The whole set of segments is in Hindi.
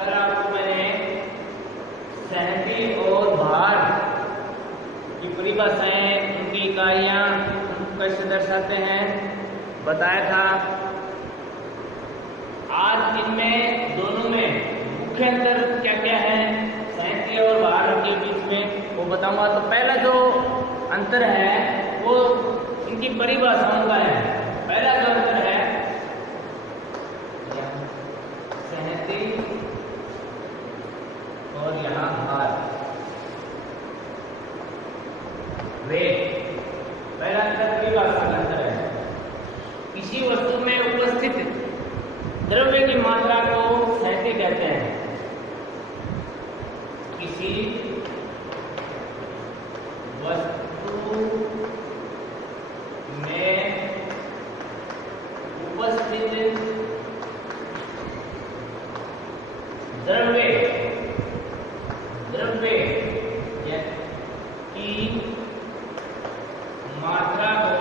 कल आपको मैंने सहती और भार की परिभाषाएं, उनकी इकाइयां, उनको कैसे दर्शाते हैं बताया था। आज इनमें दोनों में मुख्य अंतर क्या क्या है सहती और भार के बीच में वो बताऊंगा। तो पहला जो अंतर है वो इनकी परिभाषाओं का है। पहला जो अंतर है सहती और यहाँ भार, वेग। पहला अंतर परिभाषा का अंतर है। किसी वस्तु में उपस्थित द्रव्य की मात्रा को सहती कहते हैं। किसी वस्तु में उपस्थित द्रव्य की मात्रा को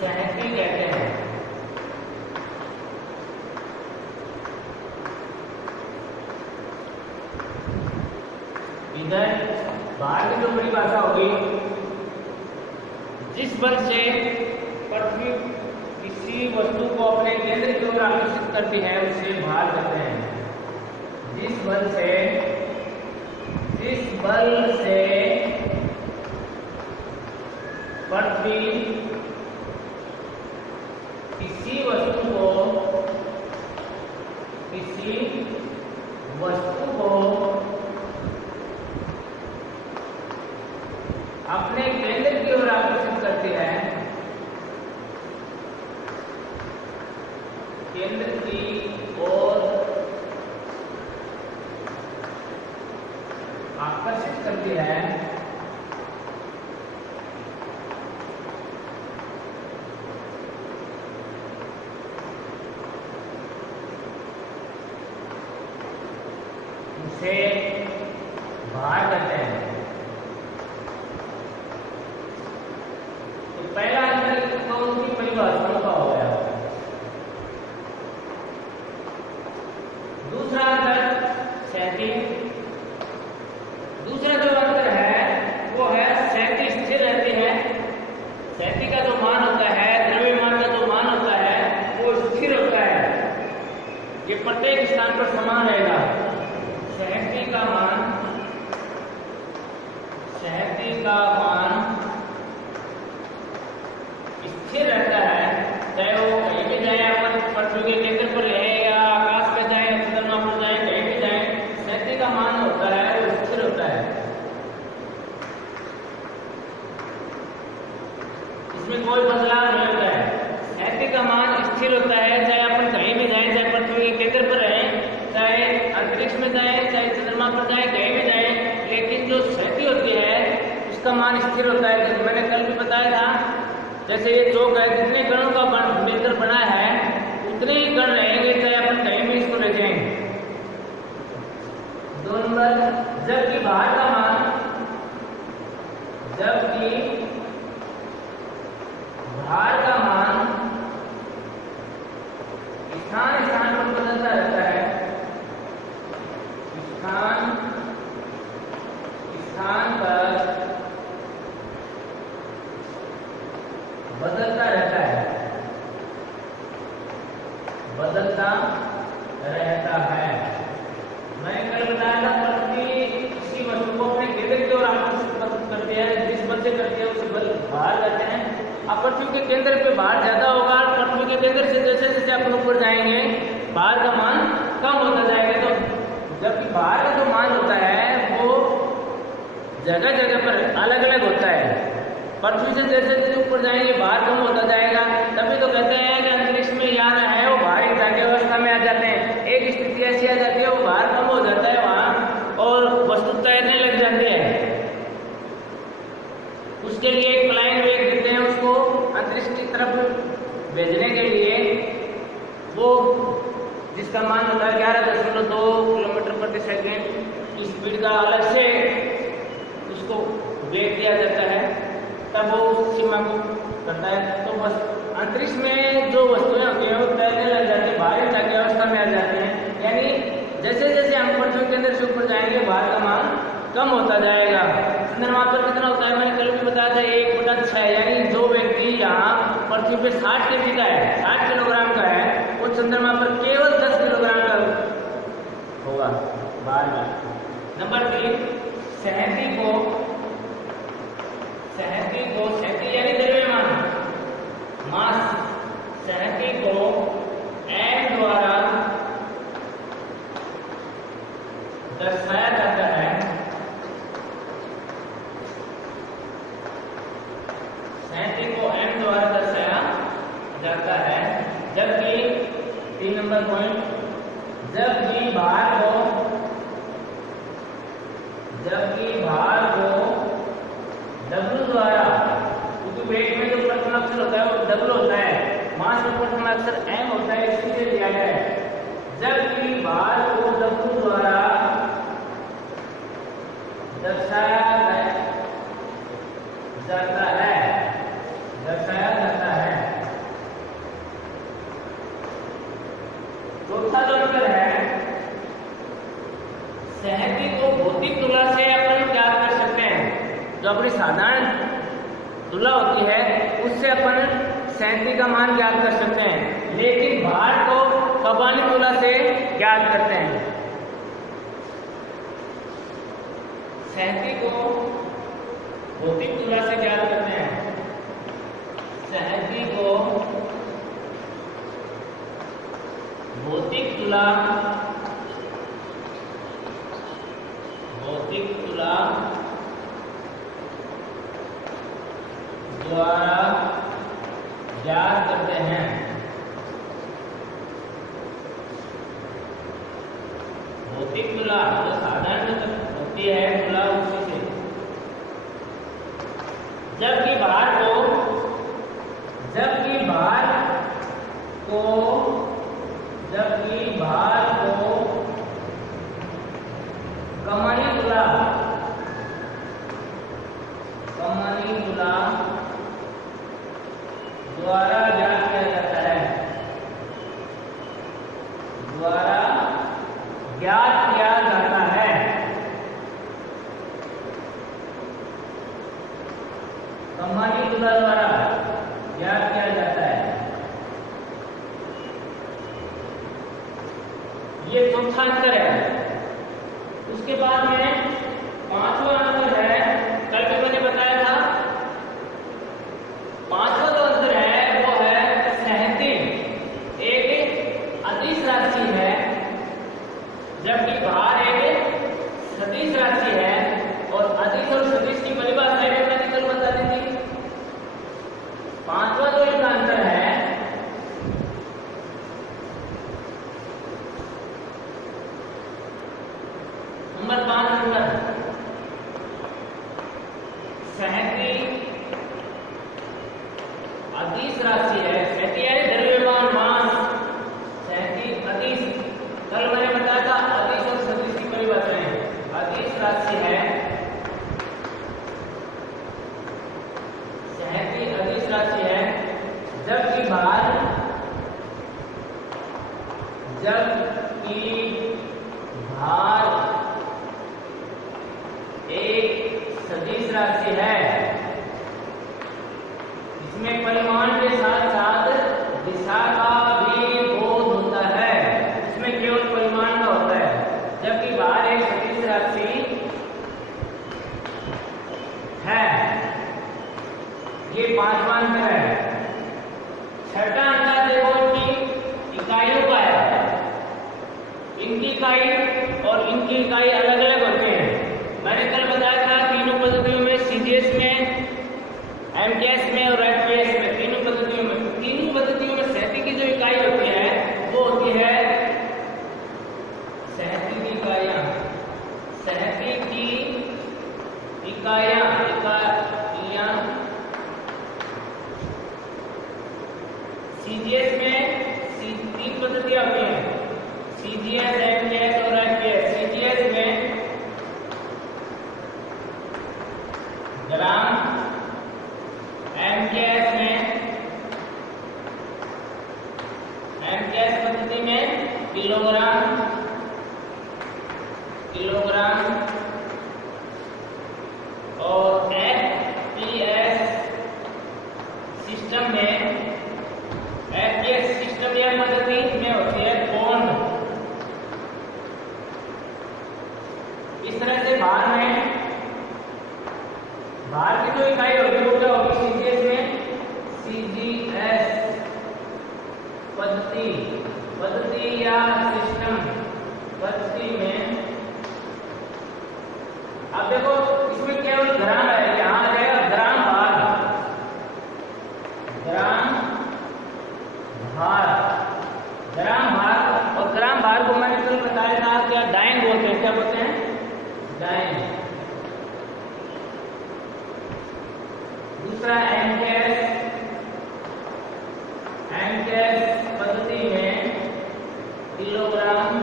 सहती कहते हैं। इधर भार की जो परिभाषा होगी, जिस बल से पृथ्वी किसी वस्तु को अपने केंद्र की ओर आकर्षित करती है उसे भार कहते हैं। जिस बल से पृथ्वी किसी वस्तु को अपने केंद्र की ओर आकर्षित करती है, केंद्र की ओर आकर्षित करती है, उसे भार कहते हैं। तो पहला अंतर कौन सी परिभाषाओं का हो गया। दूसरा अंतर सहती। दूसरा जो अंतर है वो है सहती स्थिर रहती है। सहती का जो मान होता है, द्रव्यमान का जो मान होता है वो स्थिर होता है, ये प्रत्येक स्थान पर समान रहेगा। सहती का मान स्थिर रहता है, चाहे वो कहीं भी जाए, अपन पृथ्वी के केंद्र पर रहे या आकाश में जाए, चंद्रमा पर जाए, कहीं भी जाए, सहती का मान होता है वो स्थिर होता है। इसमें कोई बदलाव नहीं होता है। सहती का मान स्थिर होता है, चाहे अपन कहीं भी जाए, चाहे पृथ्वी के केंद्र पर रहे, चाहे अंतरिक्ष में जाए, चाहे चंद्रमा पर जाए, कहीं भी जाए, लेकिन जो सहती होती है उसका मान स्थिर होता है। जैसे मैंने कल भी बताया था, जैसे ये चौक है, जितने गणों का मिलकर बना है उतने ही गण रहेंगे, चाहे अपन कहीं भी इसको ले जाएंगे। 2 नंबर, जबकि भार का मान स्थान स्थान पर बदलता रहता है। स्थान पर बदलता रहता है। मैं कल बताया था, पृथ्वी किसी वस्तु को अपने केंद्र की ओर आकर्षित करती है, जिस बल से करती है उसे बल भार कहते हैं। अब पृथ्वी के केंद्र पे भार ज्यादा होगा, पृथ्वी के केंद्र से जैसे जैसे अपन ऊपर जाएंगे भार का मान कम होता जाएगा। तो जबकि भार का जो मान होता है वो जगह जगह पर अलग अलग होता है। पृथ्वी से जैसे जैसे ऊपर जाएंगे भार कम होता जाएगा। तभी तो कहते हैं कि अंतरिक्ष में यान है वो भारी जाके अवस्था में आ जाते हैं। एक स्थिति ऐसी आ जाती है वो भार कम हो जाता है वहां और वस्तु तैरने लग जाती है। उसके लिए एक फ्लाइंग वेग देते हैं, उसको अंतरिक्ष की तरफ भेजने के लिए, वो जिसका मान होता है 11.2 किलोमीटर प्रति सेकेंड स्पीड का अलग से उसको वेग दिया जाता है, तब वो उस सीमा को करता है। तो बस अंतरिक्ष में जो वस्तुएं होती हैं वो केंद्र से ऊपर जाएंगे भार का मान कम होता जाएगा। चंद्रमापर कितना होता है, मैंने कल भी बताया था 1/6, यानी जो व्यक्ति यहाँ पृथ्वी पे 60 kg का है, 60 किलोग्राम का है, वो चंद्रमा पर केवल 10 किलोग्राम का होगा भार में। नंबर 3, सहती यानी द्रव्यमान मास, सहती को m द्वारा दर्शाया जाता है। सहती को m द्वारा दर्शाया जाता है, जबकि 3 नंबर पॉइंट, जबकि भार को W द्वारा, क्योंकि वेट में जो प्रथम अक्षर होता है वो W होता है, मास में प्रथम अक्षर m होता है, इसलिए दिया गया है। जबकि भार को W द्वारा दर्शाया जाता है। चौथा जो अंतर है, सहती को भौतिक तुला से अपन ज्ञात कर सकते हैं। जो अपनी साधारण तुला होती है उससे अपन सहती का मान ज्ञात कर सकते हैं, लेकिन भार को कबानी तुला से ज्ञात करते हैं। सहती को भौतिक तुला से ज्ञात करते हैं। सहती को भौतिक तुला द्वारा ज्ञात करते हैं। भौतिक तुला जो साधारण होती है तुला उसी से, जबकि भार को कमानी तुला द्वारा ज्ञात किया जाता है, कमानी तुला द्वारा ज्ञात किया जाता है। ये चौथा अंतर है। उसके बाद में पांचवा अंतर है, कल भी मैंने बताया था, पांचवा जो अंतर है वो है सहती एक अदिश राशि है, जबकि भार एक सदिश राशि है। और अदिश और सदिश की परिभाषा मैंने कल बता दी थी। पांचवा जो इनका अंतर है, नंबर 5 अंतर, सहती अदिश राशि है। सहती है द्रव्यमान मास, सहती अदिश, कल मैंने बताया था अदिश और सदिश की परिभाषाएं। अदिश राशि है, सहती अदिश राशि है, जबकि भार एक सदिश राशि है। इसमें परिमाण के साथ साथ दिशा का भी बोध होता है, इसमें केवल परिमाण का होता है, जबकि भार एक सदिश राशि है। ये पांचवा अंतर है। छठा अंतर देखो इनकी इकाइयों का है। इनकी इकाई और इनकी इकाई अलग अलग होती है। मैंने कल बताया था तीनों पद्धतियों में, सीजीएस में, एमकेएस में और एफपीएस में, तीनों पद्धतियों में सहती की जो इकाई होती है वो होती है सहती की इकाइयां। सहती की इकाइयां सीजीएस में तीन पद्धतियां होती हैं, सीजीएस, एमकेएस और एफपीएस। सीजीएस में ग्राम, एमकेएस पद्धति में किलोग्राम, तीसरा एमकेएस पद्धति में किलोग्राम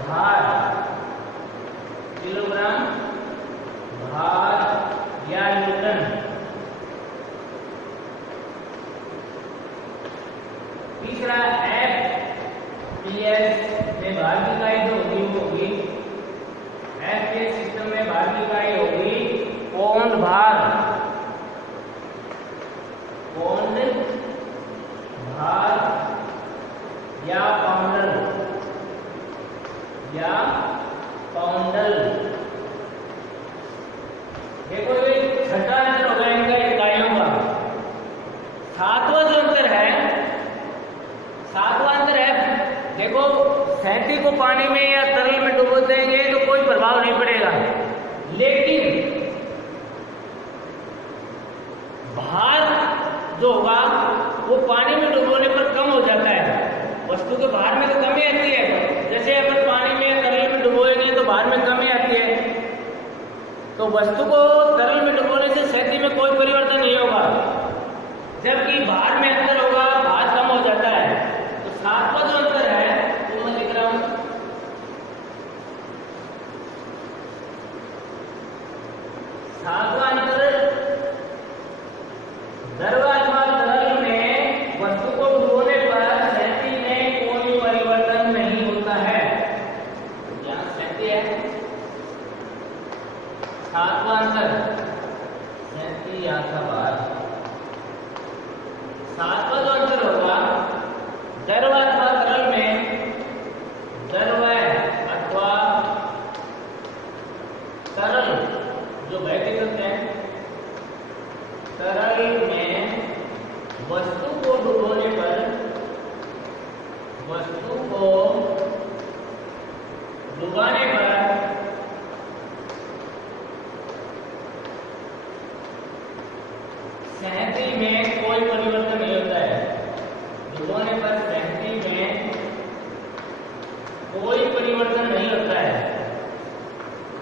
भार या न्यूटन। तीसरा एफपीएस में भार की इकाई जो होगी एफपीएस सिस्टम में भार की इकाई होगी पौंड भार या पाउंडल। देखो ये छठा अंतर होगा इनका इकाइयों का। सातवां अंतर है देखो, सैंती को पानी में या तरल में डुबो देंगे तो कोई प्रभाव नहीं पड़ेगा, लेकिन भार जो होगा वो पानी में डुबोने पर कम हो जाता है। वस्तु के भार में तो कमी आती है, जैसे अपन पानी में या तरल में डुबोएंगे तो भार में कमी आती है। तो वस्तु को तरल में डुबोने से सैंती में कोई परिवर्तन नहीं होगा, जबकि भार में अंतर होगा, भार कम हो जाता है। तो सातवां जो अंतर है वो मैं लिख रहा हूं। सातवां अंतर, द्रव अथवा तरल में वस्तु को डुबोने पर सैंती में कोई परिवर्तन नहीं होता है। यहाँ सैंती है। सातवां अंतर सैंती या का भार। सातवां जो अंतर होगा, द्रव अथवा तरल में तरल जो बहते करते हैं, तरल में वस्तु को डुबोने पर डुबाने पर सैंती में कोई परिवर्तन नहीं होता है। डुबोने पर सैंती में कोई परिवर्तन नहीं होता है,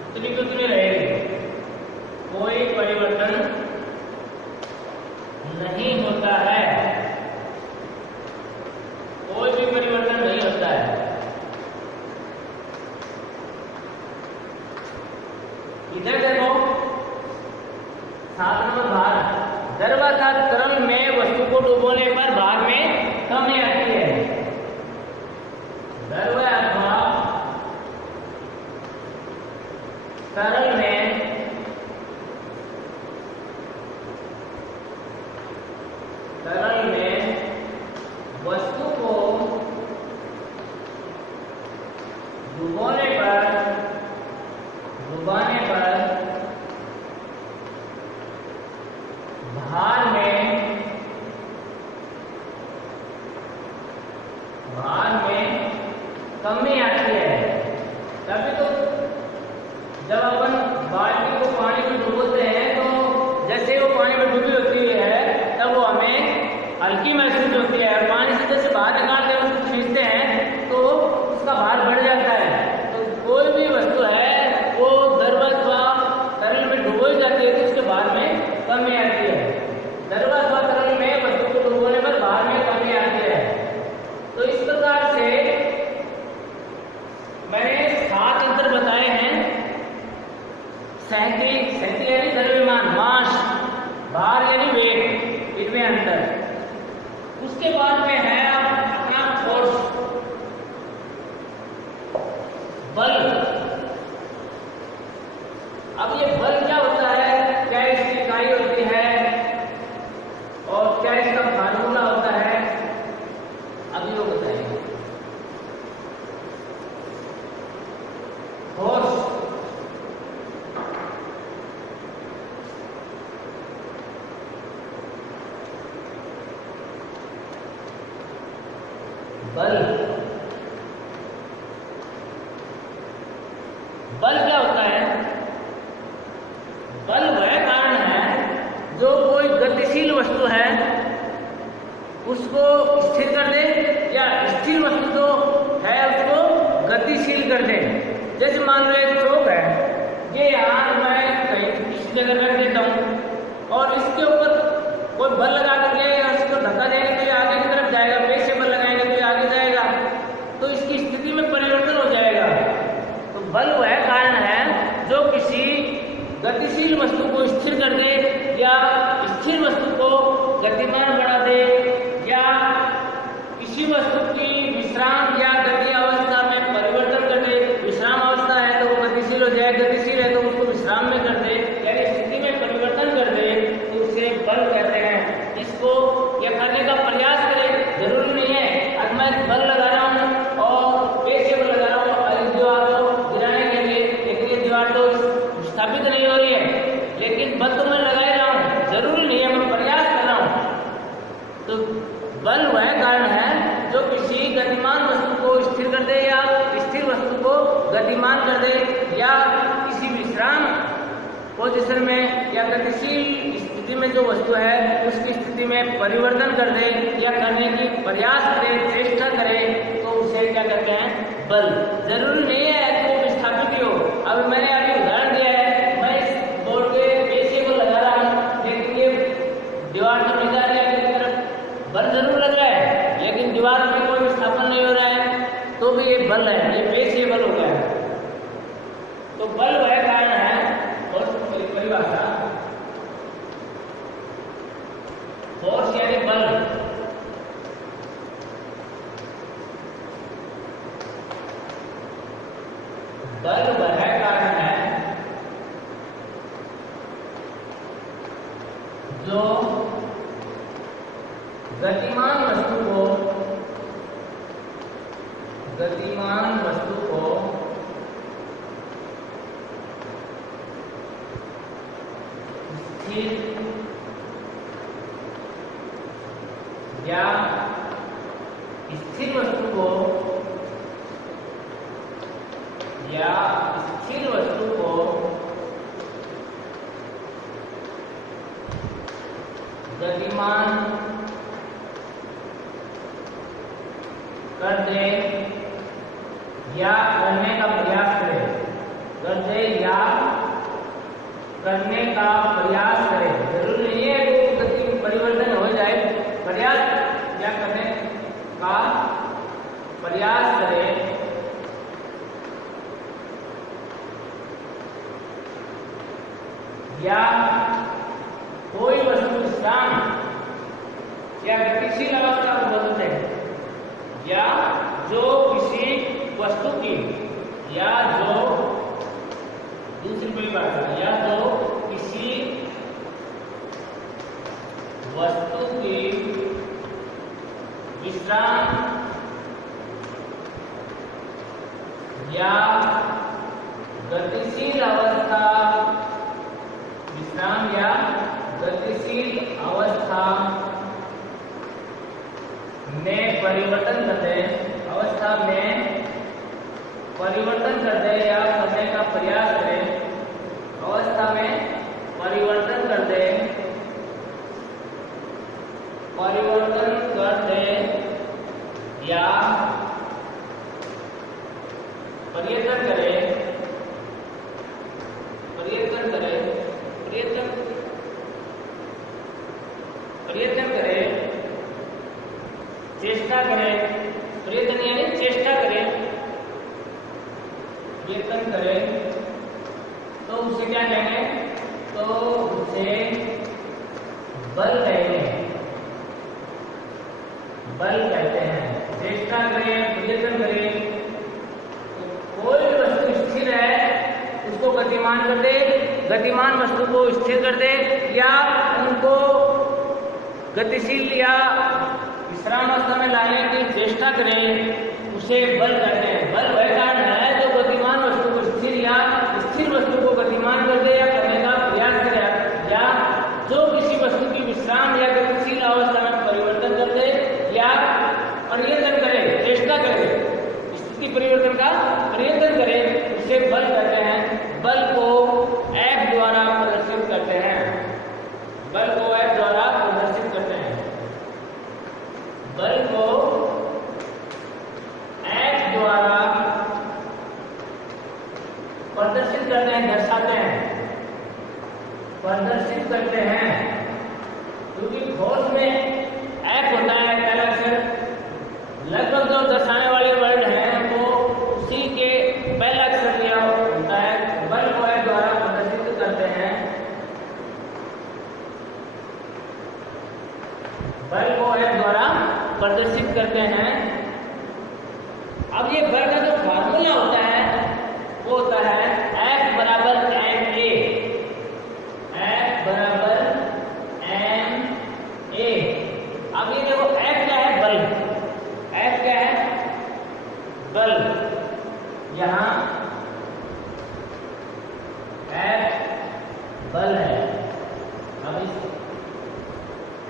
उतनी की उतनी रहेगी, कोई परिवर्तन नहीं होता है, कोई भी परिवर्तन नहीं होता है। इधर देखो 7 नंबर भार, द्रव अथवा तरल में वस्तु को डुबोने पर भार में कमी आती है। द्रव अथवा तरल में वस्तु को डुबाने पर भार में कमी आती है। तभी तो जब अपन बाल्टी को पानी में डुबोते हैं तो जैसे वो पानी में डूबी होती है तब वो हमें हल्की महसूस होती है, और पानी से जैसे बाहर निकाल कर उसको खींचते हैं तो उसका भार बढ़ जाता है। तो कोई भी वस्तु है वो द्रव अथवा तरल में डुबोई जाती है तो उसके भार में कमी आती है। द्रव अथवा तरल में वस्तु को डुबोने पर भार में कमी आती है। तो इस प्रकार से मैंने 7 अंतर बताए हैं। सैंती यानी द्रव्यमान, मास, भार यानी वेट, इनमें अंतर। उसके बाद में है अपना फोर्स, बल। अब ये बल क्या होता है, क्या इसकी इकाई होती है और क्या इसका फार्मूला होता है, अभी वो बताएंगे। फोर्स बल क्या होता है? बल वह कारण है जो कोई गतिशील वस्तु है उसको स्थिर कर दे, या स्थिर वस्तु जो है उसको गतिशील कर दे। जैसे मान लो एक चौक है, ये यहाँ मैं कहीं किसी जगह रख देता हूँ गतिमान बना दे या किसी वस्तु की विश्राम या गति अवस्था में परिवर्तन कर दे। विश्राम अवस्था है तो वो गतिशील हो जाए, गतिशील है तो उसको विश्राम में कर दे, यानी स्थिति में परिवर्तन कर दे, तो उसे बल कहते हैं। इसको यह करने का प्रयास करे, जरूरी नहीं है अब मैं बल लगा रहा हूँ और कैसे बल लगा रहा हूँ दीवार को गिराने के लिए, लेकिन ये दीवार तो स्थापित नहीं हो रही है, लेकिन बल तो मैं लगा ही रहा हूँ, जरूरी नहीं है मैं प्रयास कर रहा हूँ। तो बल वह कारण है जो किसी गतिमान वस्तु को स्थिर कर दे या स्थिर वस्तु को गतिमान कर दे या किसी विश्राम पोजीशन में या गतिशील स्थिति में जो वस्तु है उसकी स्थिति में परिवर्तन कर दे या करने की प्रयास करे, चेष्टा करे, तो उसे क्या कहते हैं? बल। जरूरी नहीं है कि वो विस्थापित ही हो। अब मैंने अभी उदाहरण दिया है, मैं इस बोर्ड के पेशे को लगा रहा हूँ, लेकिन ये दीवार तो नहीं जा रही है मेरी तरफ, बल जरूर लग रहा है, लेकिन दीवार में कोई विस्थापन नहीं हो रहा है, तो भी ये बल है, ये पेशीय बल हो गया है। तो बल वह कारण है, और परिभाषा फोर्स यानी बल, बल वह कारण है जो गतिमान वस्तु को स्थिर या स्थिर वस्तु को गतिमान कर दे या करने का प्रयास करे, कर दे या करने का प्रयास करे। जरूरी नहीं है कि गति परिवर्तन हो जाए, प्रयास या करने का प्रयास करे या कोई वस्तु विश्राम या गतिशील अवस्था को बदलते हैं, या जो किसी वस्तु की या जो दूसरी परिभाषा या जो किसी वस्तु की विश्राम या गतिशील अवस्था, विश्राम या गतिशील अवस्था में परिवर्तन करते, अवस्था में परिवर्तन करते या करने का प्रयास करें, अवस्था में परिवर्तन कर दे, या प्रयत्न करे, चेष्टा करे, प्रयत्न यानी चेष्टा करे, प्रयत्न करे, तो उसे क्या कहेंगे? तो उसे बल कहेंगे, बल कहते हैं। चेष्टा करें, प्रयत्न करें, तो कोई भी वस्तु स्थिर है उसको गतिमान कर दे, गतिमान वस्तु को स्थिर कर दे या उनको गतिशील या विश्राम अवस्था में लाने की चेष्टा करें, उसे बल कहते हैं। बल वह कारण है जो गतिमान वस्तु को स्थिर या स्थिर वस्तु को गतिमान कर दे या करने का प्रयास करे, या जो किसी वस्तु की विश्राम या गतिशील अवस्था में परिवर्तन कर दे या प्रयत्न करे, चेष्टा करे, स्थिति परिवर्तन का प्रयत्न करे, उसे बल कहते हैं। बल को F द्वारा प्रदर्शित करते हैं, बल को F द्वारा प्रदर्शित करते हैं, बल को F द्वारा प्रदर्शित करते हैं, दर्शाते हैं, प्रदर्शित करते हैं। क्योंकि फोर्स में F होता है पहला अक्षर, लगभग जो दर्शाने वाले वर्ड हैं वो उसी बल को F द्वारा प्रदर्शित करते हैं। अब ये बल का जो फार्मूला होता है वो होता है F बराबर ma, F बराबर ma। अब ये देखो F क्या है? बल। F क्या है? बल। यहाँ F बल है। अब इस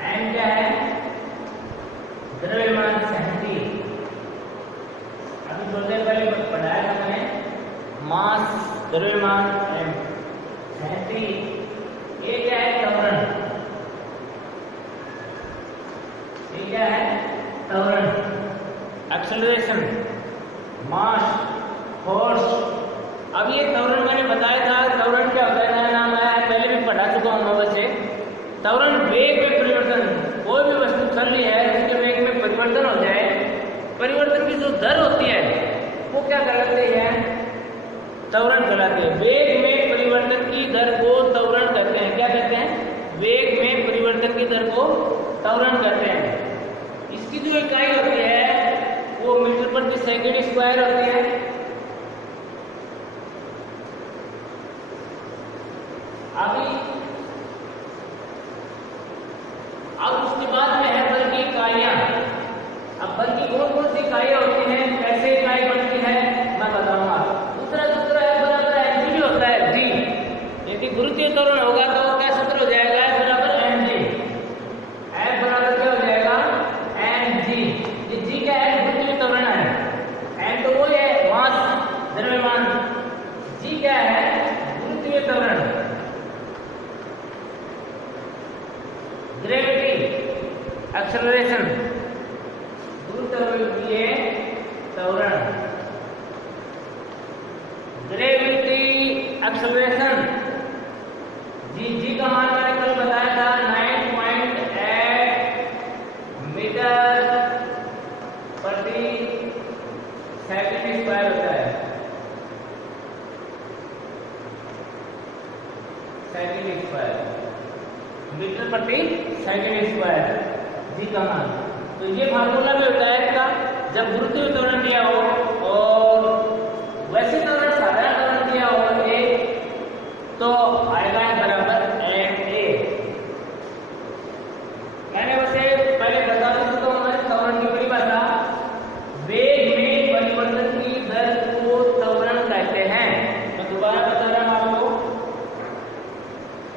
m क्या है? द्रव्यमान सहती। अभी थोड़ी देर पहले पढ़ाया था मैंने, मास द्रव्यमान m सहती। ये क्या है? त्वरण। ये क्या है? त्वरण, एक्सेलरेशन, मास, फोर्स। अब ये त्वरण मैंने बताया था, त्वरण क्या होता है? नया नाम आया है, पहले भी पढ़ा चुका हूँ मैं वैसे। त्वरण वेग में परिवर्तन। कोई भी वस्तु चल रही है उसके वेग में परिवर्तन हो जाए, परिवर्तन की जो दर होती है वो क्या कहलाती है? त्वरण कहलाती है। वेग में परिवर्तन की दर को त्वरण कहते हैं। क्या कहते हैं? वेग में परिवर्तन की दर को त्वरण कहते हैं। इसकी जो इकाई होती है वो मीटर प्रति सेकंड स्क्वायर होती है। अब उसके बाद में है बल की इकाइयां। अब बल की कौन कौन सी इकाइयां होती हैं, कैसे इकाई बनती है, मैं बताऊंगा। दूसरा सूत्र है बराबर mg भी होता है। g यदि गुरुत्वीय त्वरण होगा तो क्या सूत्र हो जाएगा? F बराबर mg। F बराबर क्या हो जाएगा? mg। ये g क्या है? गुरुत्वीय त्वरण है। m तो वो है मास द्रव्यमान। g क्या है? गुरुत्वीय त्वरण, ग्रेविटी, एक्सेलरेशन, गुरुत्वीय त्वरण, ग्रेविटी, एक्सेलरेशन। जी का मान मैंने कल बताया था 9.8 मीटर प्रति सेकंड स्क्वायर होता है। सेकंड स्क्वायर, मीटर प्रति सेकंड स्क्वायर, जी का मान। तो ये फार्मूला भी होता है इसका, जब गुरुत्वीय त्वरण दिया हो और वैसे त्वरण साधारण त्वरण दिया हो a, तो आएगा बराबर ma। मैंने वैसे पहले बता दूं तो हमारे त्वरण की परिभाषा, वेग में परिवर्तन की दर को त्वरण कहते हैं। मैं दोबारा बता रहा हूं आपको,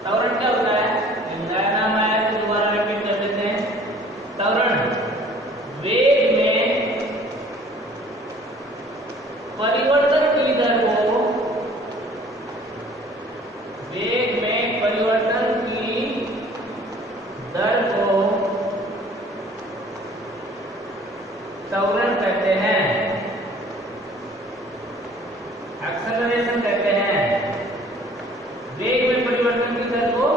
त्वरण क्या होता है? नया नाम आया तो दोबारा रिपीट कर देते हैं। त्वरण वेग में परिवर्तन की दर को, वेग में परिवर्तन की दर को त्वरण कहते हैं, एक्सेलरेशन कहते हैं। वेग में परिवर्तन की दर को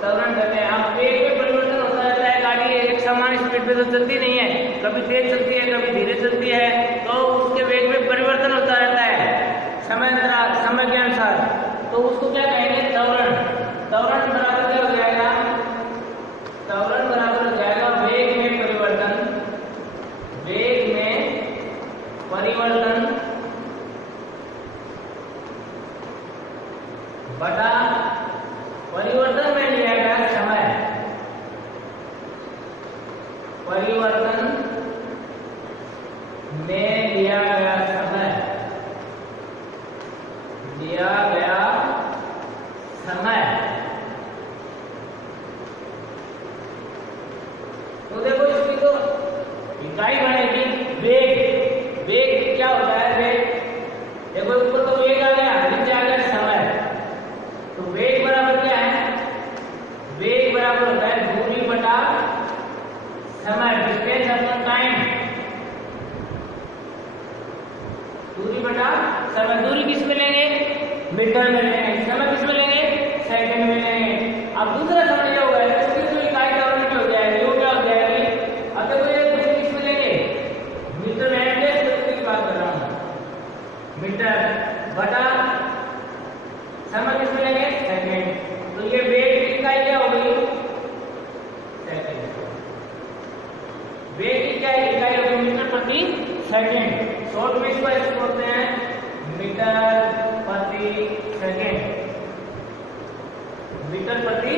त्वरण कहते हैं। अब वेग में परिवर्तन होता रहता है, गाड़ी एक समान स्पीड पे तो चलती नहीं है, कभी तेज चलती है कभी धीरे चलती है, तो उसके वेग में परिवर्तन होता रहता है समय के अनुसार। तो उसको क्या कहेंगे? त्वरण। त्वरण बराबर क्या हो जाएगा? त्वरण बराबर हो जाएगा वेग में परिवर्तन, वेग में परिवर्तन बटा परिवर्तन में लिया गया समय, परिवर्तन में लिया गया समय, लिया गया समय। तो देखो इसकी तो इकाई बनेगी वेग। वेग क्या होता है? वेग देखो ऊपर तो वेग आ गया, नीचे आ गया समय। तो वेग बराबर क्या है? वेग बराबर होता है दूरी बटा समय, डिस्टेंस अपॉन टाइम। दूरी बटा समय। दूरी किस में लेंगे? मीटर में लेंगे। समय किस में लेंगे? सेकंड में लेंगे। अब दूसरा समय क्या होगा? इसकी जो इकाई त्वरण की हो जाएगी वो क्या हो जाएगी? अब देखो ये दूरी किस में लेंगे? मीटर में लेंगे। की बात कर रहा हूँ, मीटर बटा समय किस में लेंगे? सेकंड। तो ये वेग की इकाई क्या हो गई? सेकंड। सेकेंड। शॉर्ट में इसको ऐसे बोलते हैं मीटर प्रति सेकेंड, मीटर प्रति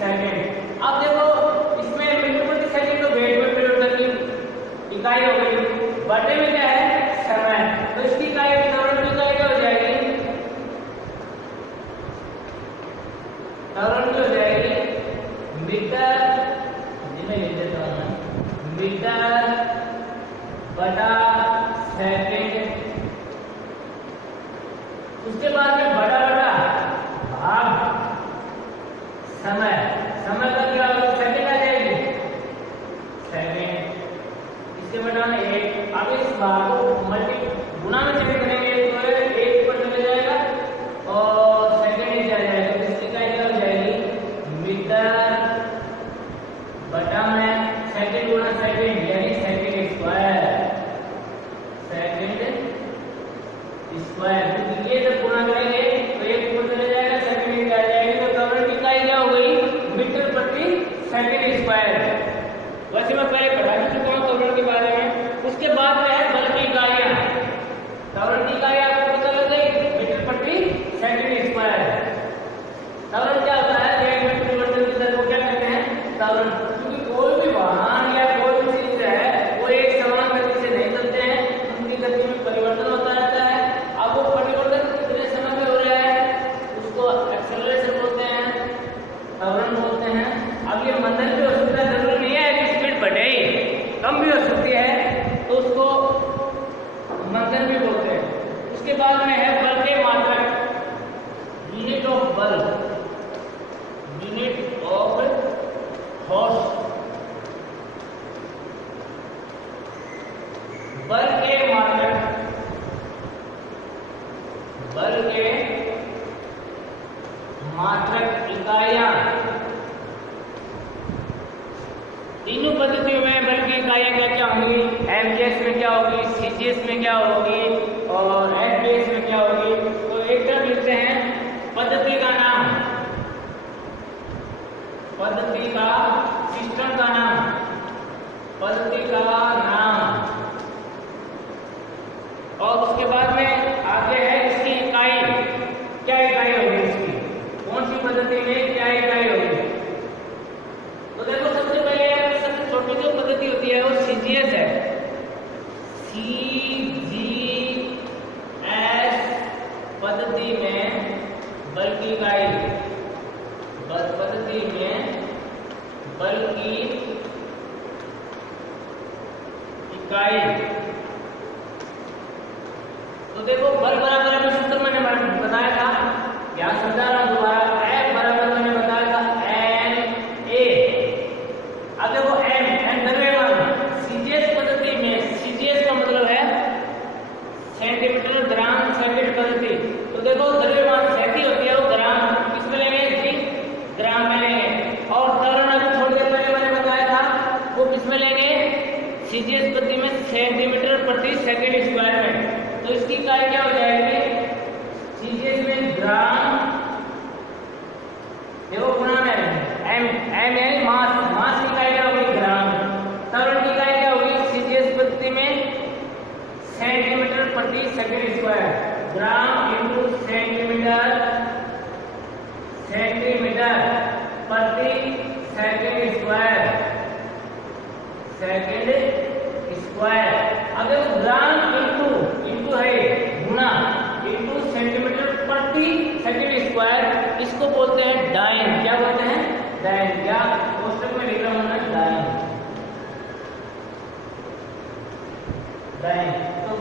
सेकेंड। अब देखो इसमें मीटर प्रति सेकेंड तो वेट में परिवर्तन की इकाई हो गई, बटे में क्या है समय, तो इसकी इकाई त्वरण की इकाई क्या हो जाएगी, त्वरण की हो जाएगी मीटर, मीटर बटा सेकेंड। उसके बाद में बड़ा बड़ा भाग समय, समय का क्या होगा सेकेंड आ जाएगी, सेकेंड, इसके बटा में एक। अब इस भाग को मल्टी गुना में सेकेंड करेंगे तो एक पर चले जाएगा और सेकेंड नीचे आ जाएगा, तो इसकी इकाई क्या हो जाएगी मीटर बटा में सेकेंड गुना सेकेंड यानी सेकेंड स्क्वायर, सेकेंड स्क्वायर। ये जब गुना करेंगे तो एक ऊपर चले जाएगा, सेकेंड नीचे आ जाएगी, तो त्वरण की इकाई क्या हो गई मीटर प्रति सेकेंड स्क्वायर। वैसे मैं पहले पढ़ा भी चुका हूँ त्वरण के बारे में। उसके बाद में है बल की इकाइयां, त्वरण की इकाई आपको पता लग गई मीटर प्रति सेकेंड स्क्वायर। त्वरण क्या होता है, वेग में परिवर्तन की दर को क्या कहते हैं त्वरण। क्योंकि कोई भी वाहन या कोई भी चीज है वो एक समान गति से नहीं चलते हैं, उनकी गति में परिवर्तन होता रहता है। अब वो परिवर्तन कितने समय में हो रहा है उसको एक्सेलरेशन बोलते हैं, त्वरण बोलते हैं। अब ये मंथन भी हो सकता है, जरूरी नहीं है कि स्पीड बढ़े, कम भी हो सकती है, तो उसको मंथन भी बोलते हैं। उसके बाद में है बल के मात्रक, यूनिट ऑफ बल, यूनिट ऑफ फोर्स। बल के मात्रक, बल के मात्रक इकाइयां, तीनों पद्धतियों में बल की इकाइयां क्या क्या होंगी, एमजीएस में क्या होगी, सीजीएस में क्या होगी और एफपीएस में क्या होगी। तो एक तरफ लिखते हैं पद्धति का नाम, पद्धति का सिस्टम का नाम, पद्धति का नाम, और उसके बाद में आगे है इसकी इकाई, क्या इकाई होगी इसकी, कौन सी पद्धति में क्या इकाई होगी। तो देखो सबसे पहले सबसे छोटी जो पद्धति होती है वो सीजीएस है, सीजीएस पद्धति में बल की इकाई, पद्धति में बल की इकाई। तो देखो बल बराबर में सूत्र मैंने बताया था, क्या समझा रहा हूं दोबारा, F बराबर मैंने बताया था ma। अब देखो m द्रव्यमान, सीजीएस पद्धति में, सीजीएस का मतलब है सेंटीमीटर ग्राम सेकंड पद्धति। तो देखो द्रव्यमान सेंटी होती है, वो ग्राम किसमें लेंगे जी, ग्राम में लेंगे। और त्वरण अभी थोड़ी देर पहले मैंने बताया था वो किसमें लेंगे, सीजीएस पद्धति में सेंटीमीटर प्रति सेकंड स्क्वायर में। तो इसकी इकाई क्या हो जाएगी, सीजीएस में ग्राम, देखो गुना में एम, एम यानी मास, मास की इकाई क्या होगी ग्राम। त्वरण की इकाई क्या होगी सीजीएस पद्धति में सेंटीमीटर प्रति second square, gram into centimetre, centimetre प्रति सेकंड स्क्वायर, सेकंड स्क्वायर। अब देखो ग्राम इंटू है गुना इंटू सेंटीमीटर प्रति सेकंड स्क्वायर, इसको बोलते हैं डाइन। क्या बोलते हैं, डाइन। क्या कोष्टक में लिख रहा हूं मैं, डाइन, डाइन। तो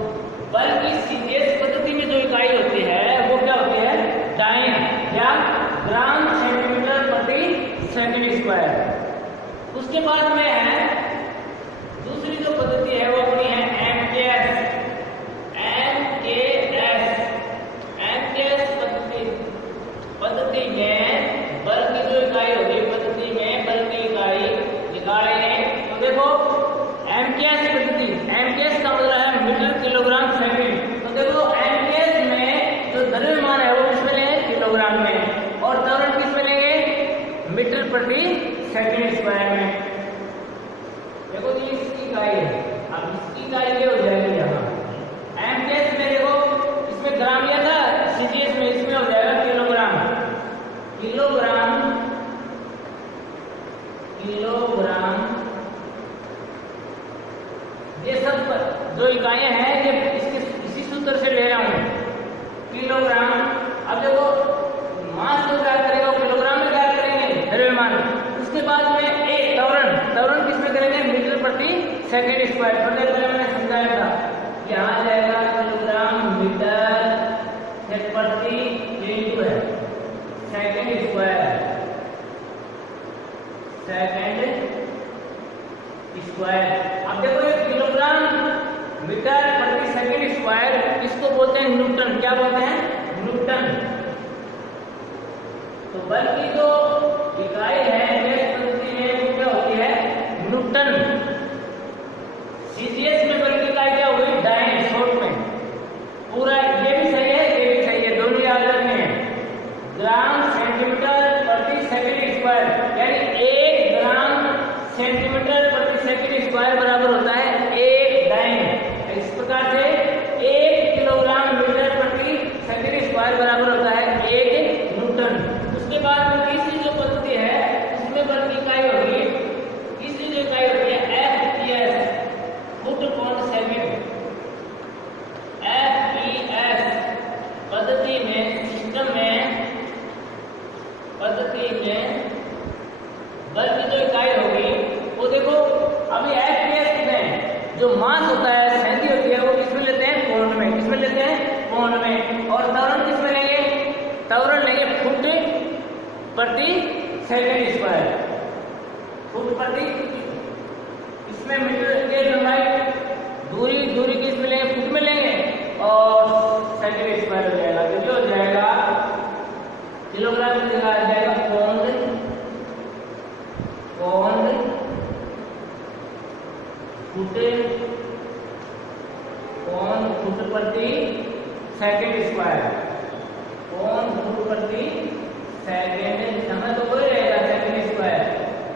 बल की सीजीएस पद्धति में जो इकाई होती है वो क्या होती है, डाइन या ग्राम सेंटीमीटर प्रति सेकंड स्क्वायर। उसके बाद में है दूसरी जो पद्धति है वो अपनी है एमकेएस, एमकेएस, एमकेएस पद्धति में बल की जो इकाई होगी, पद्धति में बल की इकाई है। तो देखो एमकेएस पद्धति, एमकेएस का मतलब है मीटर किलोग्राम सेकंड। तो देखो एमकेएस में जो द्रव्यमान है वो किसमें लेंगे, किलोग्राम में, और त्वरण किसमें लेंगे, मीटर प्रति सेकंड स्क्वायर में। देखो ये इसकी इकाई है, अब इसकी इकाई ये हो जाएगी यहाँ एमकेएस में। देखो इसमें ग्राम लिया था, सीजीएस में इसमें हो जाएगा किलोग्राम। किलोग्राम किलोग्राम ये सब जो इकाइयां हैं ये इसी सूत्र से ले रहा हूं। किलोग्राम, अब देखो मास को क्या करेगा, किलोग्राम में क्या करेंगे, द्रव्यमान। उसके बाद में एक त्वरण किसमें करेंगे, मीटर प्रति सेकंड स्क्वायर। पहले मैंने समझाया था कि यहाँ जाएगा किलोग्राम मीटर प्रति इंटू है सेकंड स्क्वायर अब देखो ये किलोग्राम मीटर प्रति सेकंड स्क्वायर इसको बोलते हैं न्यूटन। क्या बोलते हैं, न्यूटन। तो बल की जो इकाई है वो क्या होती है, न्यूटन। सीजीएस में बल की इकाई क्या होगी, डाइन, शॉर्ट में। पूरा ये भी सही है, ये भी सही है, दोनों याद रखने हैं। ग्राम सेंटीमीटर प्रति सेकंड स्क्वायर, यानी 1 ग्राम सेंटीमीटर प्रति सेकंड स्क्वायर बराबर होता है 1 डाइन। इस प्रकार से 1 किलोग्राम मीटर प्रति सेकंड स्क्वायर बराबर होता है 1 न्यूटन। उसके बाद में तीसरी जो पद्धति है उसमें बल की इकाई होगी, तीसरी जो इकाई होती है FPS, फुट पर सेकंड। FPS पद्धति में, सिस्टम में, पद्धति में बल की जो इकाई होगी वो देखो अभी FPS में जो मास होता है, सैंती होती है, वो किसमें लेते हैं, पौंड में। किसमें लेते हैं, पौंड में। और त्वरण किसमें लेंगे, त्वरण लेंगे फुट प्रति सेकंड स्क्वायर। फुट प्रति, इसमें मीटर की लंबाई, दूरी किसमें लेंगे, फुट में लेंगे, और सेकंड स्क्वायर हो जाएगा। तो जो हो जाएगा किलोग्राम की जगह आ जाएगा पौंड फुट प्रति सेकंड स्क्वायर। पौंड फुट प्रति सेकंड, समय तो वही रहेगा सेकंड स्क्वायर।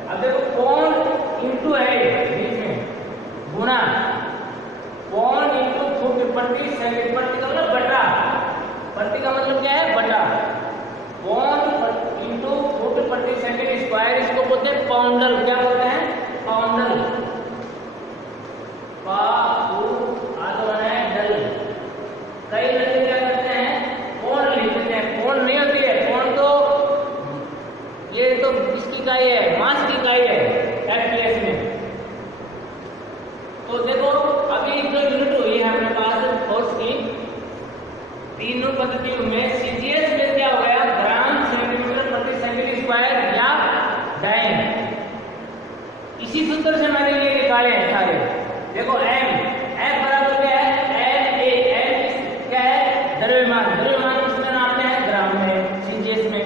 अब देखो पौंड इंटू है बीच में गुणा, पौंड इंटू फुट प्रति सेकंड। प्रति का मतलब बटा, प्रति का मतलब क्या है, बटा। पौंड इंटू फुट प्रति सेकंड स्क्वायर, इसको बोलते हैं पाउंडल। क्या बोलते हैं, पाउंडल। कई लोग क्या करते हैं, पौंड लिख देते हैं। पौंड नहीं होती है, पौंड तो ये तो इसकी इकाई है, मास की इकाई है FPS में। तो देखो अभी जो यूनिट हुई है अपने पास फोर्स की, तीनों पद्धतियों में सीजीएस में क्या हो गया, ग्राम सेंटीमीटर प्रति सेकंड स्क्वायर या डाइन। इसी सूत्र से मैंने ये निकाले हैं सारे। देखो एम बराबर क्या है, एम क्या है, द्रव्यमान। द्रव्यमान किसमें नापते हैं, ग्राम में, सीजीएस में।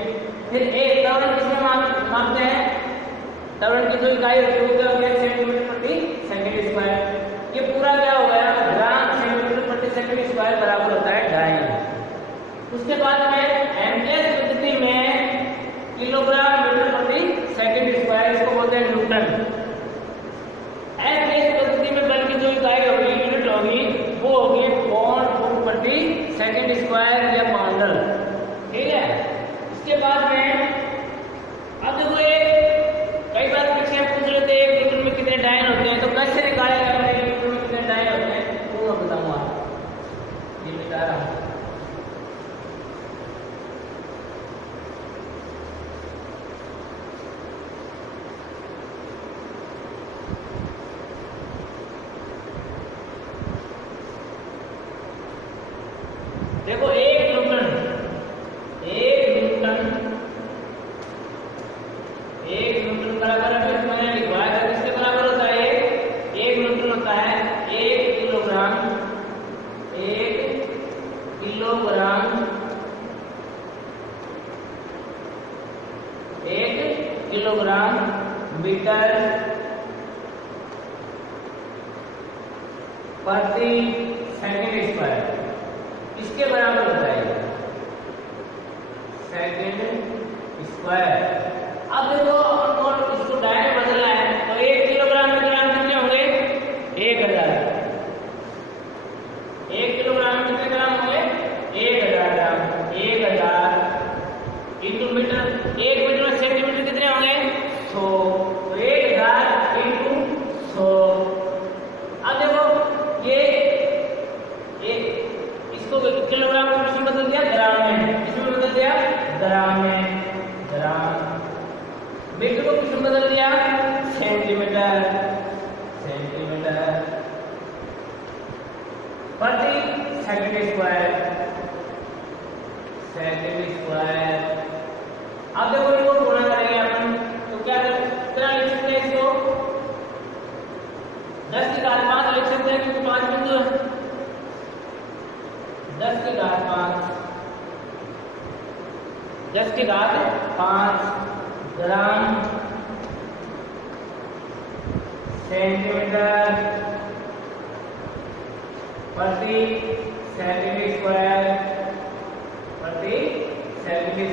फिर एक त्वरण किसमें मापते हैं, त्वरण की जो इकाई होती है वो क्या हो गया, सेंटीमीटर प्रति सेकंड स्क्वायर। ये पूरा क्या हो गया, ग्राम सेंटीमीटर प्रति सेकंड स्क्वायर बराबर होता है डाइन। उसके बाद में एमकेएस पद्धति में किलोग्राम मीटर प्रति सेकंड स्क्वायर, इसको बोलते हैं न्यूटन। एमकेएस पद्धति में बल की जो इकाई होगी, यूनिट होगी, वो होगी पौंड फुट प्रति सेकंड स्क्वायर या पाउंडल। ठीक है। इसके बाद में अब देखो कई बार परीक्षा पूछ रहे थे 1 न्यूटन में कितने डाइन होते हैं, तो कैसे निकालेगा 1 न्यूटन में कितने डाइन होते हैं, वो मैं बताऊंगा, ये बता रहा हूँ। देखो 1 न्यूटन बराबर है, मैंने लिखवाया था किसके बराबर होता है, 1 न्यूटन होता है 1 किलोग्राम मीटर प्रति सेकंड स्क्वायर, इसके बराबर होता है सेकंड स्क्वायर। अब देखो इसको डायरेक्ट बदलना है, तो 1 किलोग्राम में ग्राम कितने होंगे, 1000। की घात 5 ग्राम सेंटीमीटर प्रति सेंटीमीटर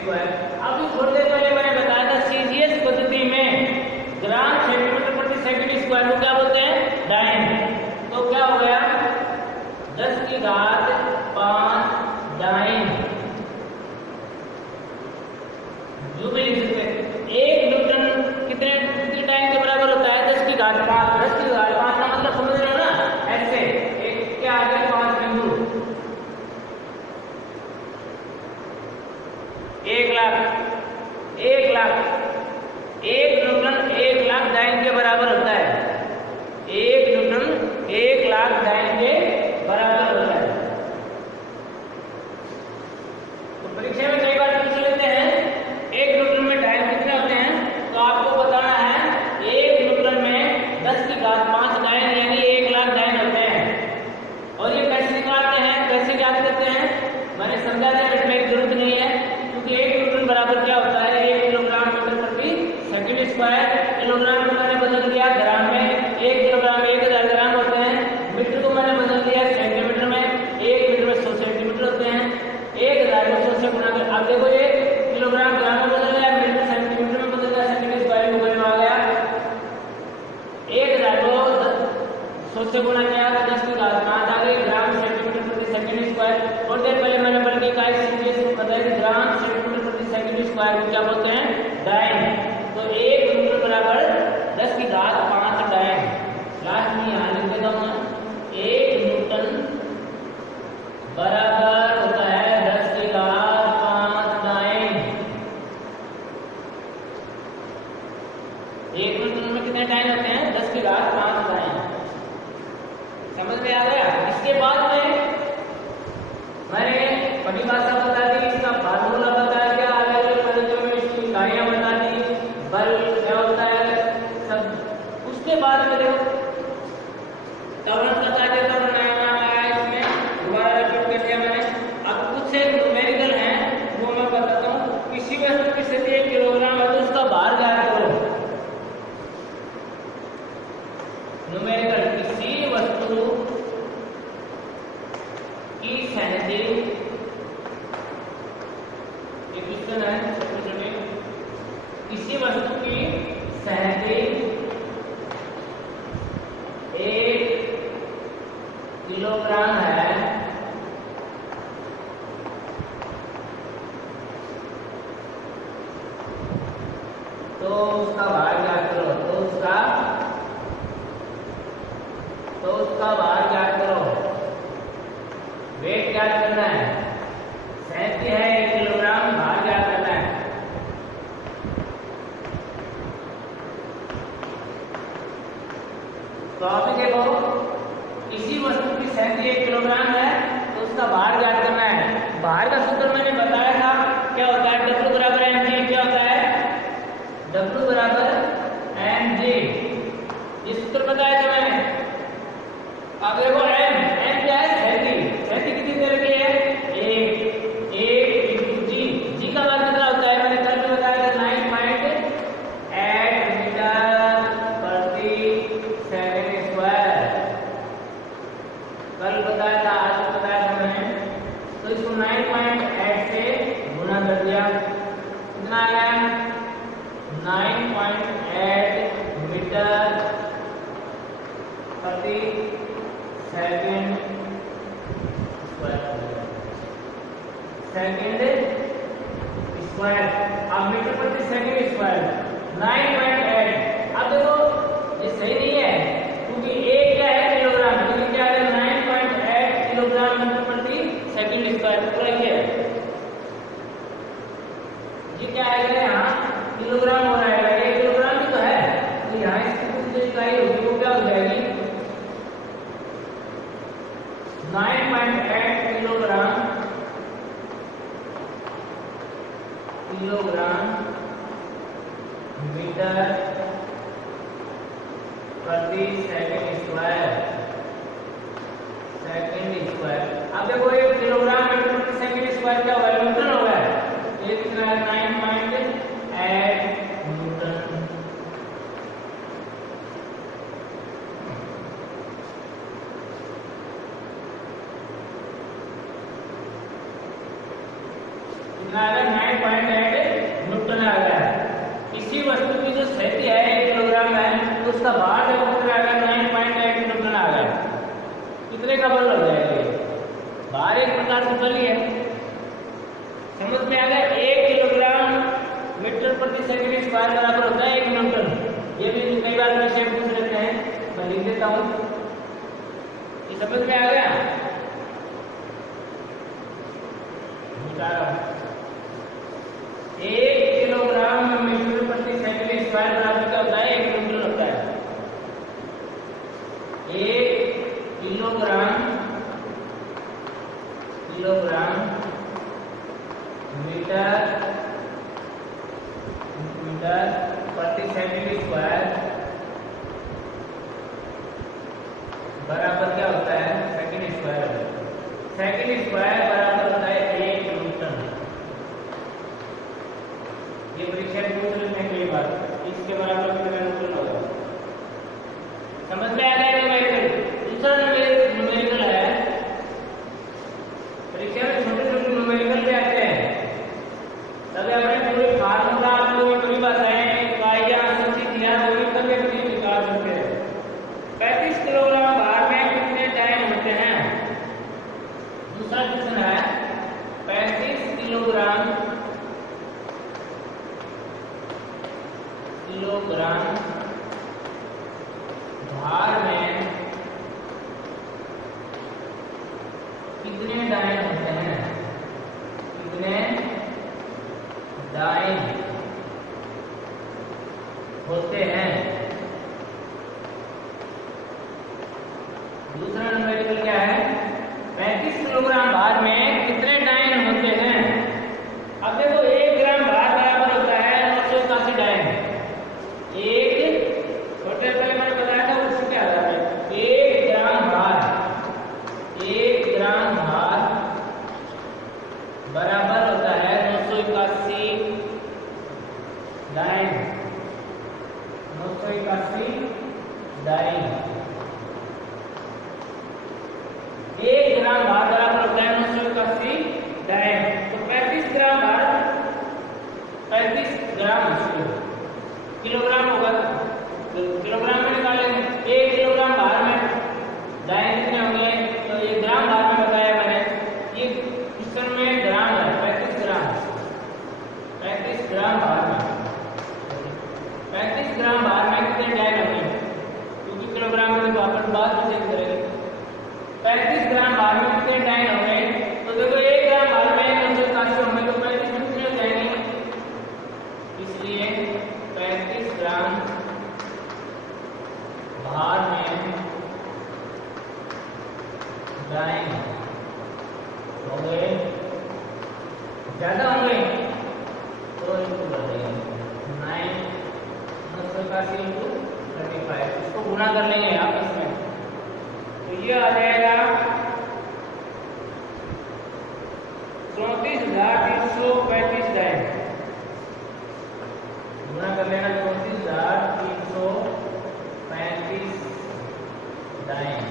स्क्वायर। अभी थोड़ी देर पहले मैंने बताया था सीजीएस पद्धति में ग्राम सेंटीमीटर प्रति सेंटीमीटर स्क्वायर को क्या बोलते हैं? डाइन। तो क्या हो गया? 10 की घात 5 डाइन, जो भी लिख सकते हैं। 1 न्यूटन कितने डाइन के बराबर होता है? 10 की घात 5। 10 की घात 5 का मतलब समझ रहे हो ना? ऐसे एक क्या आ गया? 5 बिंदु। 1 लाख 1 न्यूटन 1 लाख डाइन के बराबर होता है। 1 न्यूटन 1 लाख डाइन के बराबर होता है। तो परीक्षा में कई बार पूछ लेते हैं 1 न्यूटन में डाइन कितने होते हैं? तो आपको बताना है 1 न्यूटन में 10 की घात 5 डाइन यानी 1 लाख डाइन होते हैं। और ये कैसे निकालते हैं, कैसे याद करते हैं? मैंने समझा दिया, रटने की जरूरत नहीं है, क्योंकि 1 न्यूटन बराबर क्या होता है? 1 किलोग्राम मीटर प्रति सेकंड स्क्वायर। किलोग्राम को मैंने बदल दिया ग्राम में, 1 किलोग्राम 1000 ग्राम होते हैं। मीटर को मैंने बदल दिया सेंटीमीटर में, 1 मीटर में 100 सेंटीमीटर होते हैं। 1000 को 100 से गुणा कर, अब देखो ये किलोग्राम ग्राम में बदल गया, मीटर सेंटीमीटर में बदल गया, सेंटीमीटर स्क्वायर में बदल आ गया। 1000 को 100 से गुणा किया तो 10 की घात 5 आ गई ग्राम सेंटीमीटर प्रति सेकंड स्क्वायर। और देर पहले मैंने पढ़ के कहा ग्राम सेंटीमीटर प्रति सेकंड स्क्वायर को क्या बोलते हैं? डाइन। तो 1 न्यूटन बराबर 10 की घात 5 डाइन। लास्ट में यहाँ लिख देता हूँ, 1 न्यूटन बराबर होता है 10 की घात 5 डाइन। 1 न्यूटन में कितने डाइन होते हैं? 10 की घात 5 डाइन। समझ में आ गया? इसके बाद में मैंने परिभाषा बता दी, इसका फार्मूला बता दिया, अलग अलग पद्धतियों में इसकी इकाइयां बता दी, बल क्या होता है सब। उसके बाद में देखो त्वरण बता देता हूँ, नया नाम आया इसमें, दोबारा रिपीट कर दिया मैंने। अब कुछ एक न्यूमेरिकल है वो मैं बताता हूँ। किसी वस्तु की स्थिति 1 किलोग्राम है तो उसका भार ज्ञात करो। न्यूमेरिकल, किसी वस्तु की सहती, एक क्वेश्चन है छोटे-छोटे, किसी वस्तु की सहती 1 किलोग्राम है तो उसका भार ज्ञात करो। तो उसका भार ज्ञात करो। वेट ज्ञात करना है, सहती है 1 किलोग्राम, भार ज्ञात करना है। तो अभी देखो किसी वस्तु की सहती 1 किलोग्राम है तो उसका भार ज्ञात करना है। भार का सूत्र मैंने बताया था, क्या होता है? W बराबर mg। क्या होता है? W बराबर mg, ये सूत्र बताया था मैंने। अब देखो m क्या है? सहती कितनी तरह की है? 1 इंटू जी का मान कितना होता है? मैंने कल भी बताया था 9.8 मीटर प्रति सेकंड स्क्वायर। कल बताया था, आज भी बताया था मैंने। तो इसको 9.8 से गुणा कर दिया, कितना आ गया? 9.8 मीटर प्रति सेकंड स्क्वायर। अब मीटर प्रति सेकंड स्क्वायर 9.8। अब देखो ये सही नहीं है, क्योंकि 1 क्या है? किलोग्राम। क्योंकि क्या है? 9.8 किलोग्राम मीटर प्रति सेकंड स्क्वायर। पूरा ये क्या है? यहाँ किलोग्राम हो रहा है, 1 किलोग्राम भी तो है, तो यहाँ इसकी कुछ जो इकाई होगी वो क्या हो जाएगी? 9.8 किलोग्राम मीटर प्रति सेकंड स्क्वायर। अब देखो 1 किलोग्राम मीटर प्रति सेकंड स्क्वायर क्या होगा? न्यूटन होगा। ये कितना है? 9 इसका भार देखो कितना आ गया, 9.8 किलोग्राम आ गया। कितने का बल लग जाएगा ये? भार एक प्रकार से बल ही है। समझ में आ गया? 1 किलोग्राम मीटर प्रति सेकंड स्क्वायर बराबर होता है 1 न्यूटन। ये भी कई बार विषय पूछ लेते हैं, मैं लिख देता हूँ। ये समझ में आ गया? 1 किलोग्राम मीटर प्रति सेकंड स्क्वायर बराबर क्या होता है? 1 न्यूटन होता है। 1 किलोग्राम मीटर प्रति सेकंड स्क्वायर बराबर क्या होता है? Second square. सेकंड स्क्वायर बराबर होता है 1 न्यूटन। ये परीक्षा पूछ लेते हैं कई बार, इसके बराबर कितना न्यूटन होगा? समझ में आ गया? दूसरा न्यूमेरिकल है। परीक्षा में छोटे छोटे न्यूमेरिकल भी आते हैं, तब हमने पूरी फार्मूला आपको भी पूरी बातें इकाइयां संचित या वही कभी अपनी निकाल सकते हैं। 35 किलोग्राम भार में कितने डायन होते हैं? दूसरा क्वेश्चन है 35 किलोग्राम भार में कितने डायन होते हैं? कितने डायन होते हैं? दूसरा न्यूमेरिकल क्या है? 35 किलोग्राम भार में कितने डायन होते हैं? अब देखो 1 ग्राम भार बराबर होता है 981 डायन। एक छोटे पहले मैंने बताया था उससे क्या आता है? 1 ग्राम भार बराबर होता है 981 डायन। 981 डायन। 1 ग्राम भार बराबर होता है 981 डायन। तो 35 ग्राम भार 35 ग्राम किलोग्राम होगा, किलोग्राम में निकालेंगे। 1 किलोग्राम भार में डायन कितने होंगे? तो 1 ग्राम भार में बताया मैंने, ये क्वेश्चन में ग्राम है। 35 ग्राम भार में 35 ग्राम भार में कितने डायन होंगे? क्योंकि किलोग्राम में तो अपन बाद में चेक करेंगे। 35 ग्राम भार में कितने डायन होंगे? तो देखो 1 ग्राम भार में 981 होंगे, तो 35 में कितने हो जाएंगे? इसलिए 35 ग्राम भार में डायन हो गए, ज्यादा हो गए तो इनको कर देंगे 981 इंटू 35, इसको गुणा कर लेंगे आपस में, तो ये आ जाएगा 34,335 डायन। गुणा कर लेना 34,335 डायन।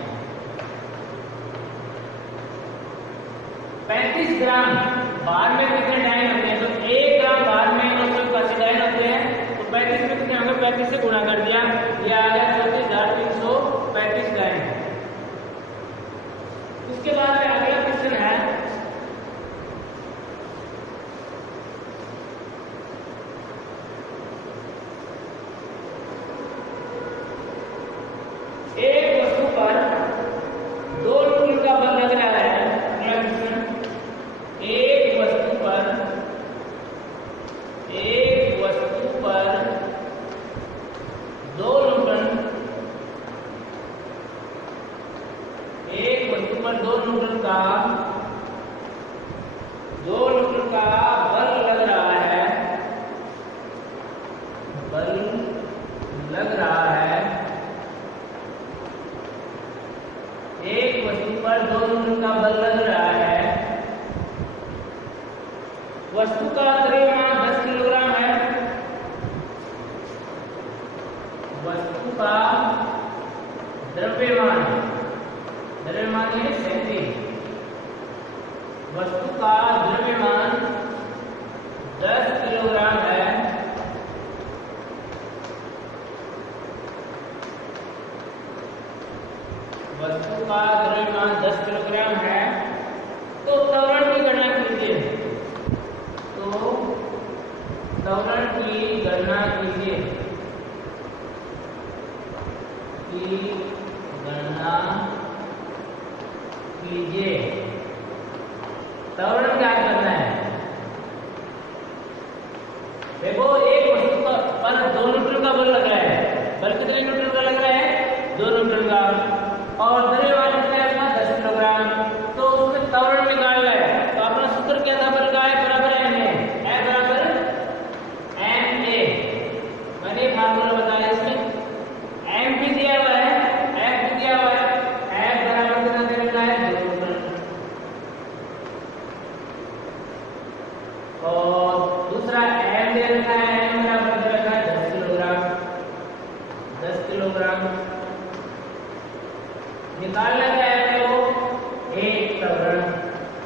35 ग्राम भार में कितने डायन होते हैं? तो 1 ग्राम भार में 981 डायन होते हैं, तो 35 में कितने होंगे? 35 से गुणा कर दिया, ये आ गया 34,335 डायन। उसके बाद में अगला क्वेश्चन है एक वस्तु पर 2 न्यूटन का बल लग रहा है। एक वस्तु पर 2 न्यूटन, एक वस्तु पर 2 न्यूटन का बल लग रहा है, एक वस्तु पर 2 न्यूटन का बल लग रहा है। वस्तु का द्रव्यमान 10 किलोग्राम है। वस्तु का द्रव्यमान है शक्ति। वस्तु का द्रव्यमान 10 किलोग्राम है। वस्तु का द्रव्यमान 10 किलोग्राम है तो त्वरण की गणना कीजिए। तो त्वरण की गणना कीजिए, त्वरण क्या करना है? देखो एक वस्तु पर 2 न्यूटन का बल लग रहा है। बल कितने न्यूटन का लग रहा है? 2 न्यूटन का। और द्रव्यमान कितना है उसका? 10 किलोग्राम। तो उसमें त्वरण निकालना है। तो अपना सूत्र क्या था बल का? है बराबर एम ए, है बराबर एम ए। मैंने फार्मूला बताया, इसमें एम भी दिया हुआ है, एफ भी दिया हुआ है। एफ बराबर कितना दे रखा है? 2 न्यूटन। और दूसरा एम दे रखा है, एम बराबर दे रखा है 10 किलोग्राम। 10 किलोग्राम निकालना क्या है? वो एक त्वरण,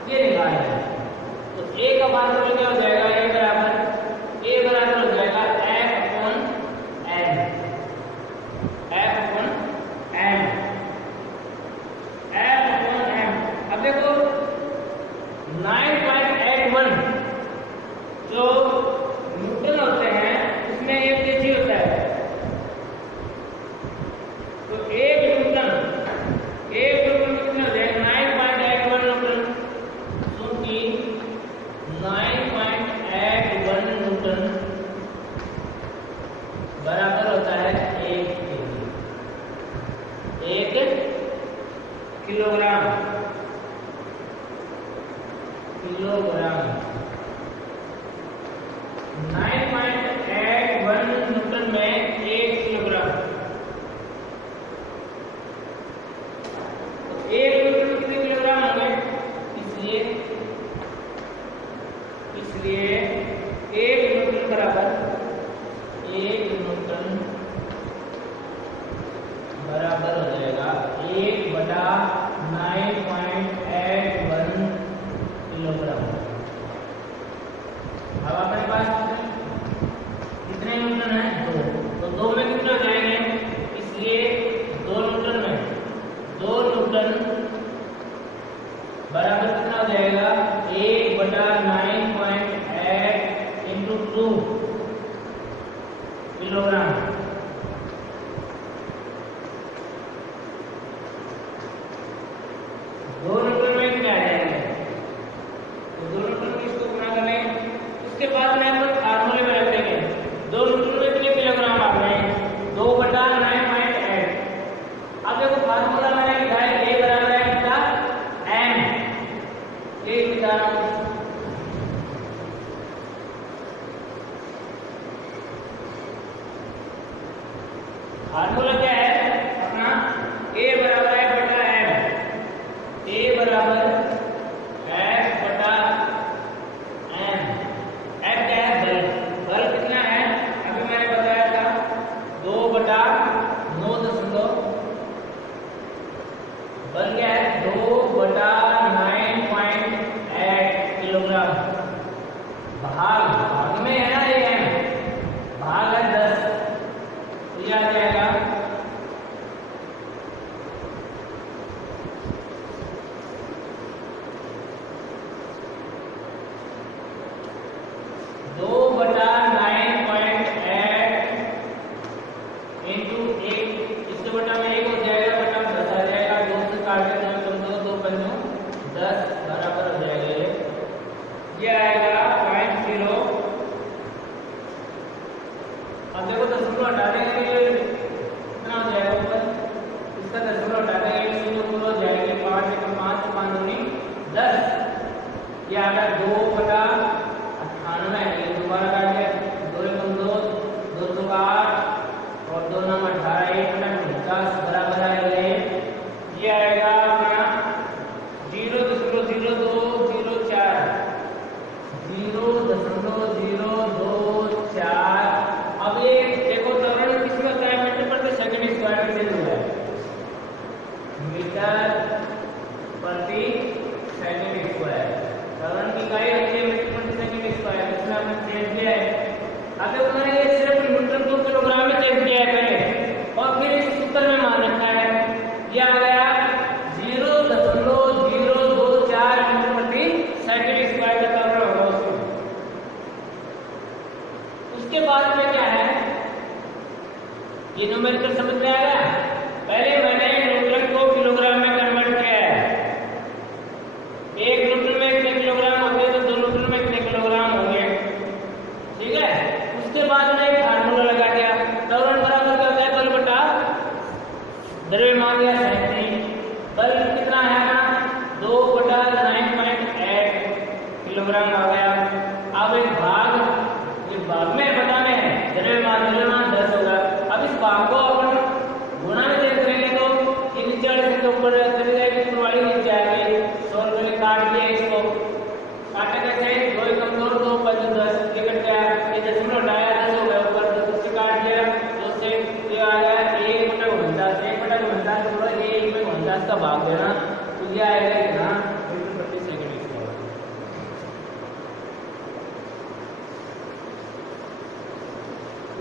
ये निकालना है। तो ए का फार्मूला क्या हो जाएगा? ए बराबर हो जाएगा F upon M. F upon M, F upon M. अब देखो 9.81 जो न्यूटन होते हैं उसमें 1 केजी होता है। तो 1 न्यूटन कितना हो जाएगा? 9.81 न्यूटन, क्योंकि 9.81 न्यूटन बराबर होता है 1 किलोग्राम। किलोग्राम 9.81 न्यूटन में 1 किलोग्राम। तो 1 न्यूटन में कितने किलोग्राम होंगे? इसलिए 1 न्यूटन बराबर 1 न्यूटन बराबर हो जाएगा 1/9.81 किलोग्राम। अब अपने पास कितने न्यूटन है? 2। तो 2 में कितने हो जाएंगे? इसलिए 2 न्यूटन में 2 न्यूटन बराबर कितना हो जाएगा? 1/9.8 × 2 किलोग्राम। उसके बाद में हम फार्मूले में रख देंगे 2 न्यूटन में कितने किलोग्राम आ गए? 2/9.8। अब देखो फार्मूला मैंने लिखा है ए बराबर है कितना? एम। ए लिखा रहा हूं। फार्मूला क्या है अपना? ए बराबर है बटा एम। ए बराबर एफ बटा एम। एफ क्या है? बल। बल कितना है? अभी मैंने बताया था 2/9. बल क्या है? 2/9.8 किलोग्राम। भाग में है ना ये एम, भाग है 10, तो ये आ जाएगा 2/9.8 इंटू 1। इसके बटा में 1 हो जाएगा, बटा में 10 आ जाएगा। 2 से काट देना तो 2 पंजों 10 बराबर हो जाएगा। ये आएगा 0.0। अब देखो दशमलव हटा देंगे कितना हो जाएगा ऊपर? इसका दशमलव हटा देंगे 0 ऊपर हो जाएगी 5 × 5 = 5 × 10। ये आ गया 2/98। ये दोबारा काट दिया 2 × 2 = 2 × 8 और 2 × 9 = 18। 1/49 किलोमीटर समझ में आया। पहले मैंने न्यूटन को किलोग्राम में कन्वर्ट किया है। 1 न्यूटन में कितने किलोग्राम होते हैं, तो 2 न्यूटन में कितने किलोग्राम होंगे, ठीक है। उसके बाद में एक फार्मूला लगा दिया, त्वरण बराबर क्या होता है, बल बटा द्रव्यमान या शक्ति। बल कितना है अपना, 2 बटा 9.8 किलोग्राम आ गया। अब एक भाग, ये भाग में पता में है द्रव्यमान 10 होगा। अब इस भाग को अपन गुणा में देख करेंगे तो ये नीचे वाले से ऊपर चली जाएगी, ऊपर वाली नीचे आएगी। 100 रुपये में काट लिए, इसको काटे कैसे, 2 कमजोर 2 5 10 ये कट गया, ये दशमलव हटाया 10 हो गया, ऊपर 10 से काट दिया, 2 से ये आ गया 1/49, 1/49 थोड़ा 1/49 का भाग देना, तो ये आएगा यहाँ मीटर प्रति सेकंड।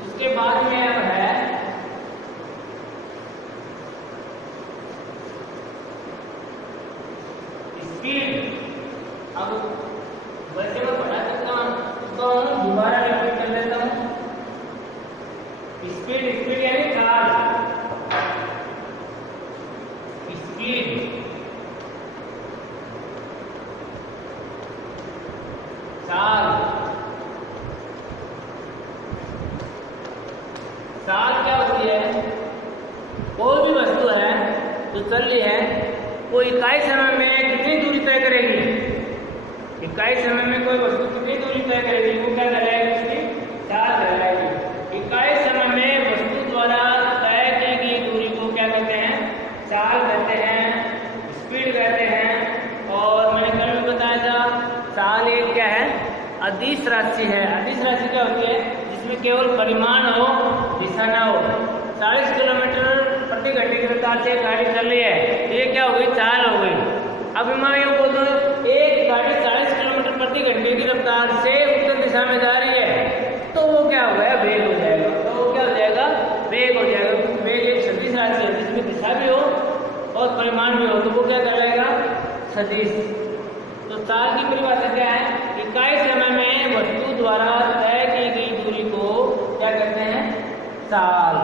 उसके बाद में अब है स्पीड। अब वैसे मैं पढ़ा सकता हूँ, दोबारा रिपीट कर लेता हूँ। स्पीड यानी चाल, स्पीड चाल। चाल क्या होती है, कोई भी वस्तु है जो चल रही है, वो इकाई समय में कितनी दूरी तय करेगी, इकाई समय में कोई वस्तु कितनी दूरी तय करेगी, वो क्या कहलाएगी, उसकी चाल कहलाएगी। इकाई समय में वस्तु द्वारा तय की गई दूरी को क्या कहते हैं, चाल कहते हैं, स्पीड कहते हैं। और मैंने कल भी बताया था, चाल एक क्या है, अदिश राशि है। अदिश राशि क्या होती है, जिसमें केवल परिमाण हो, दिशा ना हो। 40 किलोमीटर प्रति घंटे की रफ्तार से गाड़ी चल रही है, तो ये क्या हो गई, चाल हो गई। अब मैं ये बोल दूं, एक गाड़ी 40 किलोमीटर प्रति घंटे की रफ्तार से उत्तर दिशा में जा रही है, तो वो क्या हो गया, वेग हो जाएगा। तो वो क्या हो जाएगा, वेग हो जाएगा, क्योंकि वेग एक सदिश राशि है जिसमें दिशा भी हो और परिमाण भी हो, तो वो क्या कहलाएगा, सदिश। तो चाल की परिभाषा क्या है, इकाई समय में वस्तु द्वारा तय की गई दूरी को क्या कहते हैं, चाल।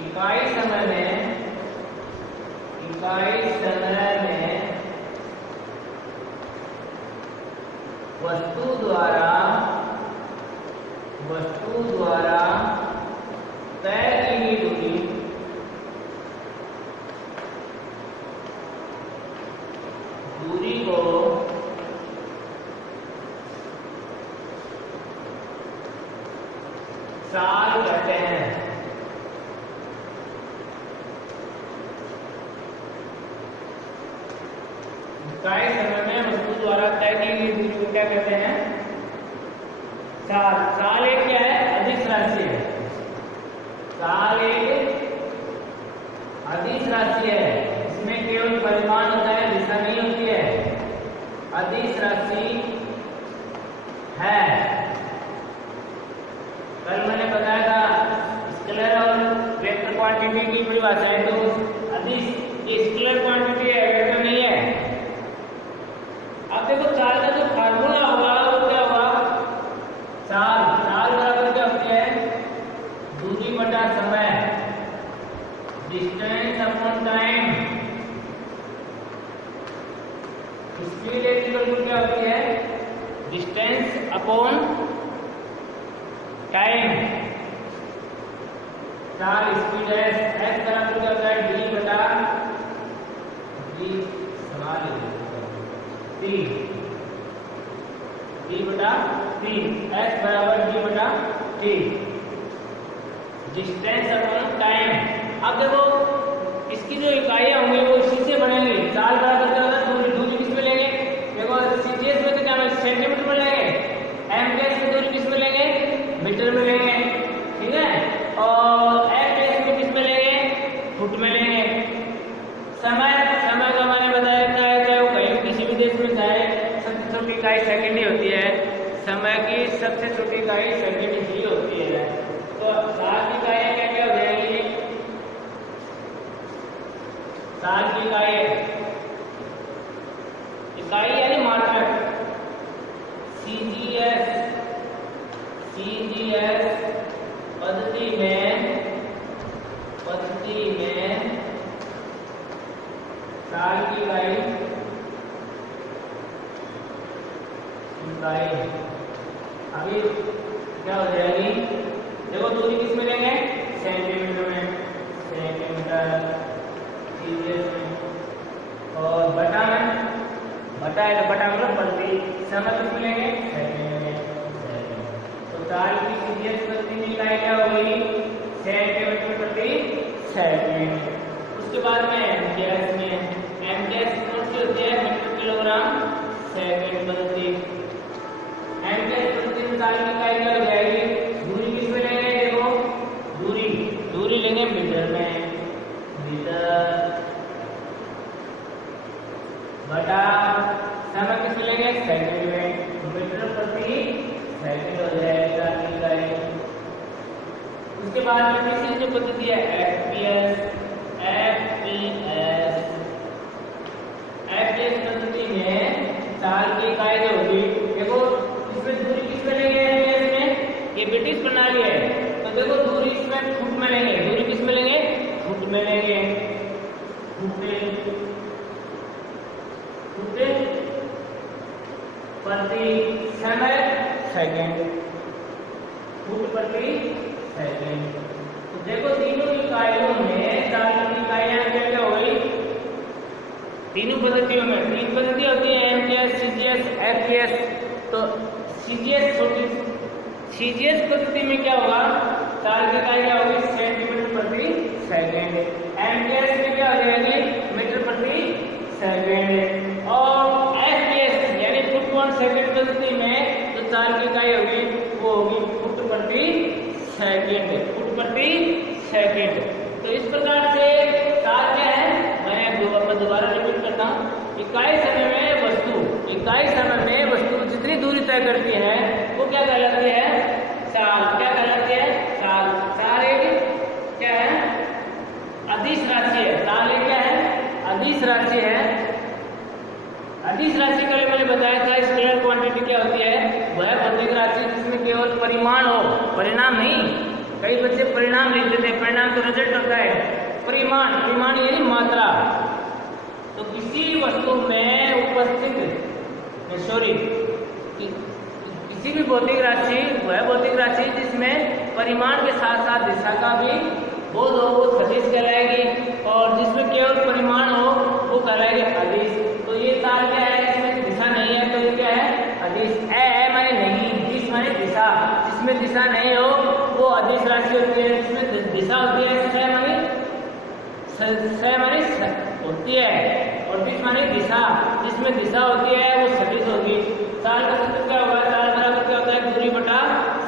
इकाई समय में वस्तु द्वारा तय की गई दूरी को चाल कहते हैं। इकाई समय में वस्तु द्वारा तय की गई दूरी को क्या कहते हैं, चाल। चाल एक क्या है, अदिश राशि है। चाल एक अदिश राशि है, इसमें केवल परिमाण होता है, दिशा नहीं होती है, अदिश राशि है। कल मैंने बताया था स्केलर और वेक्टर क्वांटिटी की परिभाषा है, तो अदिश ये स्केलर क्वांटिटी है, वेक्टर नहीं है। अब देखो चाल का जो फार्मूला होगा वो क्या होगा, चाल बराबर क्या होती है, दूरी बटा समय, distance upon time. Speed equal to क्या होती है, डिस्टेंस अपॉन टाइम। चाल स्पीड है, एस बराबर क्या होता है, डी बटा टी, एस बराबर डी बटा टी, डिस्टेंस अपॉन टाइम। अब देखो इसकी जो इकाइयां होंगी वो इसी से बनेंगी। चाल बराबर क्या होता है, दूरी किस में लेंगे, देखो सीजीएस में कितना सेंटीमीटर में लेंगे, एमकेएस में दूरी किस में लेंगे, मीटर में लेंगे, ठीक है। और एफएस में किस में लेंगे, फुट में लेंगे। समय का मैंने बताया था, चाहे वो कहीं किसी भी देश में जाए, सबसे छोटी इकाई सेकंड ही होती है। समय की सबसे छोटी इकाई सेकंड ही होती है। तो साल की इकाइयां क्या क्या हो जाएंगी, साल की इकाई यानी मात्रक, सीजीएस पद्धति में इकाई। अभी क्या हो जाएगी, देखो दूरी किस में लेंगे, सेंटीमीटर में, सेंटीमीटर, सीजीएस में, और बटा में, बटा है तो बटा मतलब प्रति, समय किस में लेंगे, सेकंड में, सेकंड। तो ताल की सीजीएस प्रति में इकाई क्या हो गई, सेंटीमीटर प्रति सेकंड। उसके बाद में एमजीएस में, एमजीएस कौन सी होती है, मीटर किलोग्राम सेकंड प्रति। एमजीएस प्रति में ताल की इकाई क्या हो जाएगी, दूरी किस में लेंगे, देखो दूरी, दूरी लेंगे मीटर में, मीटर, बटा समय किस में लेंगे, सेकंड में, मीटर प्रति सेकंड हो जाएगा इकाई। उसके बाद में तीसरी जो पद्धति है एफपीएस, एफपीएस, एफपीएस पद्धति में ताल की इकाई जो होगी, देखो इसमें दूरी किस में लेंगे, एफपीएस में, ये ब्रिटिश प्रणाली है, तो देखो दूरी इसमें फुट में लेंगे, दूरी किस में लेंगे, फुट में लेंगे, फुट प्रति समय सेकंड, फुट प्रति सेकंड। तो देखो तीनों इकाइयों में ताल की इकाइयां क्या क्या हो गई, तीनों पद्धतियों में तीन पद्धति होती है, एमजीएस, सीजीएस, एफपीएस। तो सीजीएस सीजीएस पद्धति में क्या होगा, ताल की इकाई क्या होगी, सेंटीमीटर प्रति सेकंड। एमजीएस में क्या हो जाएगी, मीटर प्रति सेकंड। और एफपीएस यानी फुट पर सेकंड पद्धति में जो ताल की इकाई होगी वो होगी फुट प्रति सेकंड, फुट प्रति सेकंड। तो इस प्रकार से ताल क्या है, मैं दोबारा रिपीट करता हूँ, इकाई समय में वस्तु, इकाई समय में वस्तु जितनी दूरी तय करती है वो क्या कहलाती है, चाल। क्या कहलाती है, चाल। चाल एक क्या है, अदिश राशि है। चाल एक क्या है, अदिश राशि है। अदिश राशि के लिए मैंने बताया था स्केलर क्वांटिटी क्या होती है, वह भौतिक राशि जिसमें केवल परिमाण हो, परिणाम नहीं। कई बच्चे परिणाम लिख देते हैं, परिणाम तो रिजल्ट होता है, परिमाण, परिमाण यानी मात्रा। तो किसी वस्तु में उपस्थित किसी भी भौतिक राशि, वह भौतिक राशि जिसमें परिमाण के साथ साथ दिशा का भी बोध हो वो सदिश कहलाएगी, और जिसमें केवल परिमाण हो वो कहलाएगी अदिश। तो ये ताल क्या है, इसमें दिशा नहीं है तो ये क्या है, अदिश। ए माने नहीं, दिश माने दिशा, जिसमें दिशा नहीं हो वो अदिश राशि होती है। जिसमें दिशा होती है, स माने होती है, और दिश माने दिशा, जिसमें दिशा होती है वो सदिश होगी। ताल का सूत्र क्या होगा, ताल बराबर क्या होता है, दूरी बटा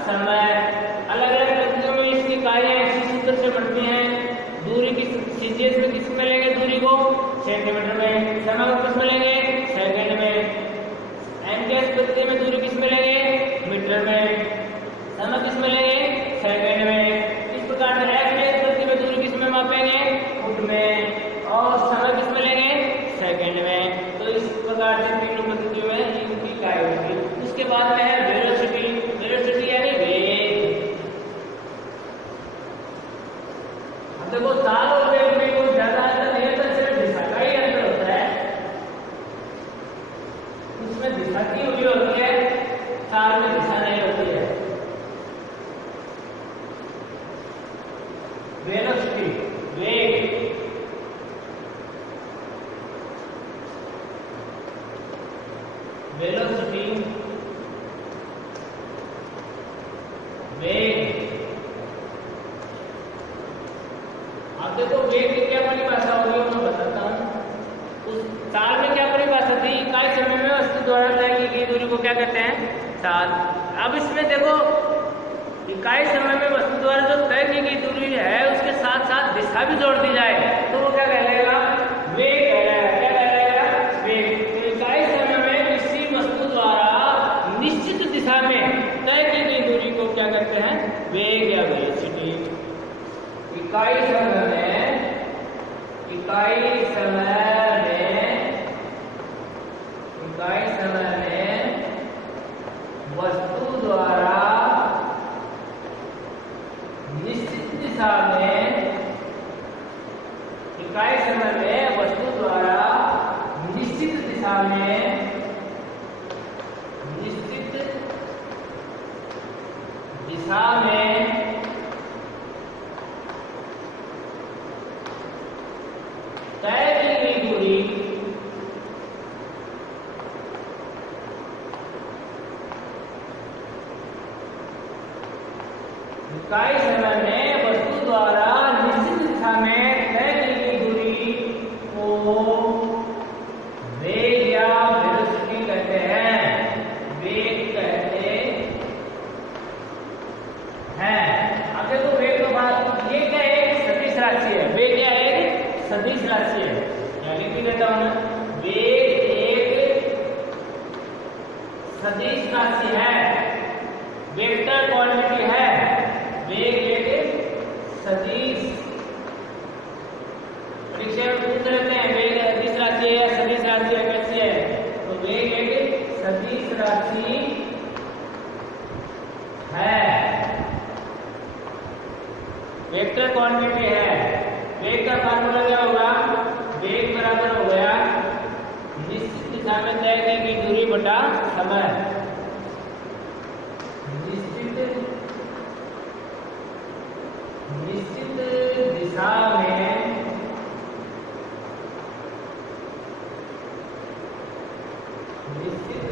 समय। अलग अलग पद्धतियों में इसकी इकाइयां इसी सूत्र से बढ़ती हैं। दूरी किस सीजीएस में किस में लेंगे, दूरी को सेंटीमीटर में, समय को किस में लेंगे, सेकंड में। एमजीएस पद्धति में दूरी किस में लेंगे, मीटर में, समय किस में लेंगे, सेकंड में। इस प्रकार से एफपीएस पद्धति में दूरी किस में मापेंगे, फुट में, और समय किस में लेंगे, सेकंड में। तो इस प्रकार से तीनों पद्धतियों में इनकी इकाई होगी। उसके बाद में है वेलोसिटी, वेलोसिटी यानी वेग। अब देखो ताल और वेग में कोई ज्यादा अंतर नहीं होता, सिर्फ दिशा का ही अंतर होता है। उसमें दिशा की हुई होती है, ताल में दिशा नहीं होती है। वेलोसिटी वेग, वेलोसिटी वेग। अब देखो वेग की क्या परिभाषा होगी मैं बताता हूँ। उस ताल में क्या परिभाषा थी, इकाई समय में वस्तु द्वारा तय की गई दूरी को क्या कहते हैं, ताल। अब इसमें देखो इकाई समय में वस्तु द्वारा जो तय की गई दूरी है उसके साथ साथ दिशा भी जोड़ दी जाए तो वो क्या कहलाएगा, वेग कहलाएगा। क्या कहलाएगा, वेग। तो इकाई समय में किसी वस्तु द्वारा निश्चित दिशा में तय की गई दूरी को क्या कहते हैं, वेग या वेलोसिटी। इकाई समय में, इकाई समय में, इकाई समय में वस्तु द्वारा निश्चित दिशा में, इकाई समय में वस्तु द्वारा निश्चित दिशा में, निश्चित दिशा में तय की गई दूरी इकाई समय में वस्तु द्वारा निश्चित दिशा में तय की गई दूरी को वेग या वेलोसिटी कहते हैं। वेग कहते हैं। अब देखो वेग के बाद ये क्या है? एक सदिश राशि है। वेग क्या है? एक सदिश राशि है। क्या लिख देता हूं मैं? वेग एक सदिश राशि है, वेक्टर क्वांटिटी है। वेग एक सदिश, परीक्षा में पूछ लेते हैं वेग सदिश राशि है या सदिश राशि है, कैसी है? तो वेग एक सदिश राशि है, वेक्टर क्वांटिटी है। वेग का फार्मूला क्या होगा? वेग बराबर हो गया निश्चित दिशा में तय की गई दूरी बटा समय। निश्चित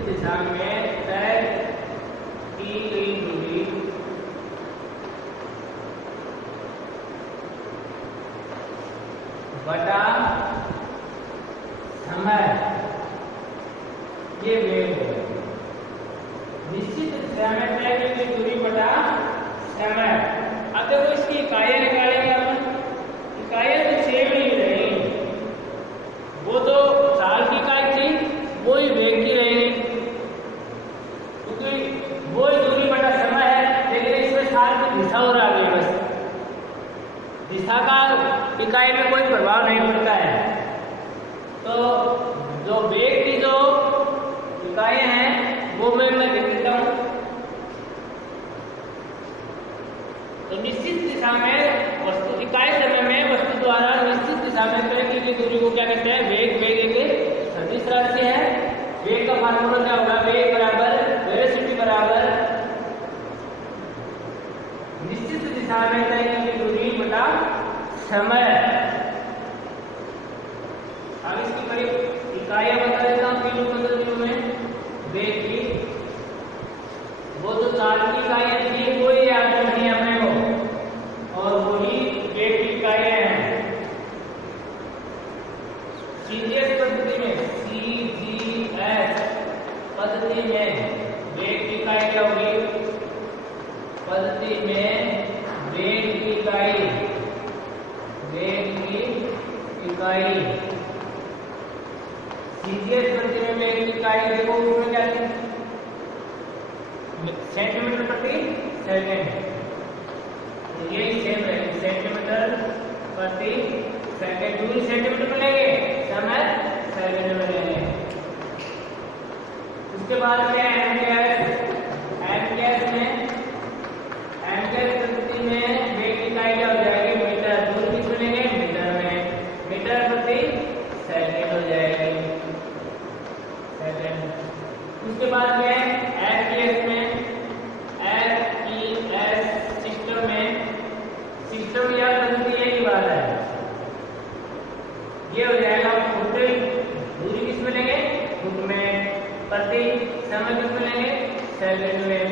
दिशा में तय की गई दूरी बटा समय, ये वेग है। निश्चित दिशा में तय की गई दूरी बटा समय। अब देखो इसकी इकाइयां निकालेंगे अपन। इकाइयां तो सेम ही रहेंगी, वो तो साल की इकाई थी वो ही वेग की रहेगी, क्योंकि वो ही दूरी बटा समय है। लेकिन इसमें साल की दिशा हो रही है, बस दिशा का इकाई में कोई प्रभाव नहीं पड़ता है। तो जो वेग की जो इकाइयां हैं वो मैं लिख देता हूं। तो निश्चित दिशा में वस्तु, इकाई समय में वस्तु द्वारा निश्चित दिशा में तय की गई दूरी को क्या कहते हैं? वेग। वेग एक सदिश राशि है। वेग का फार्मूला क्या होगा? वेग बराबर वेलोसिटी बराबर निश्चित दिशा में तय की गई दूरी बटा समय। अब इसकी बड़ी इकाइयां बता देता हूँ, किलो पद्धति में वेग की। वो तो चार की इकाइयां थी वो ही याद रखनी है अपने को, और वही वेग की इकाइयां हैं। सीजीएस पद्धति में, सीजीएस पद्धति में वेग की इकाई क्या होगी? पद्धति में वेग की इकाई, वेग की इकाई सीजीएस पद्धति में वेग की इकाई देखो उसमें क्या है? सेंटीमीटर प्रति सेकंड। ये सेम रहेगी, सेंटीमीटर प्रति सेकंड। दूरी सेंटीमीटर में लेंगे, समय सेकंड में लेंगे। उसके बाद में एमकेएस में पद्धति में वेग की इकाई क्या हो जाएगी? मीटर। दूरी किस में लेंगे? मीटर में। मीटर प्रति सेकंड हो जाएगी, सेकंड। उसके बाद में एफईएस सिस्टम या पद्धति यही बात है। ये हो जाएगा फुट। दूरी किस में लेंगे? फुट में। प्रति समय किस में लेंगे? सेकंड में,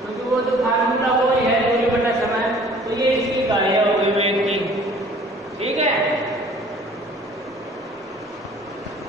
क्योंकि वो तो फार्मूला वही है दूरी बटा समय। तो ये इसकी इकाई है।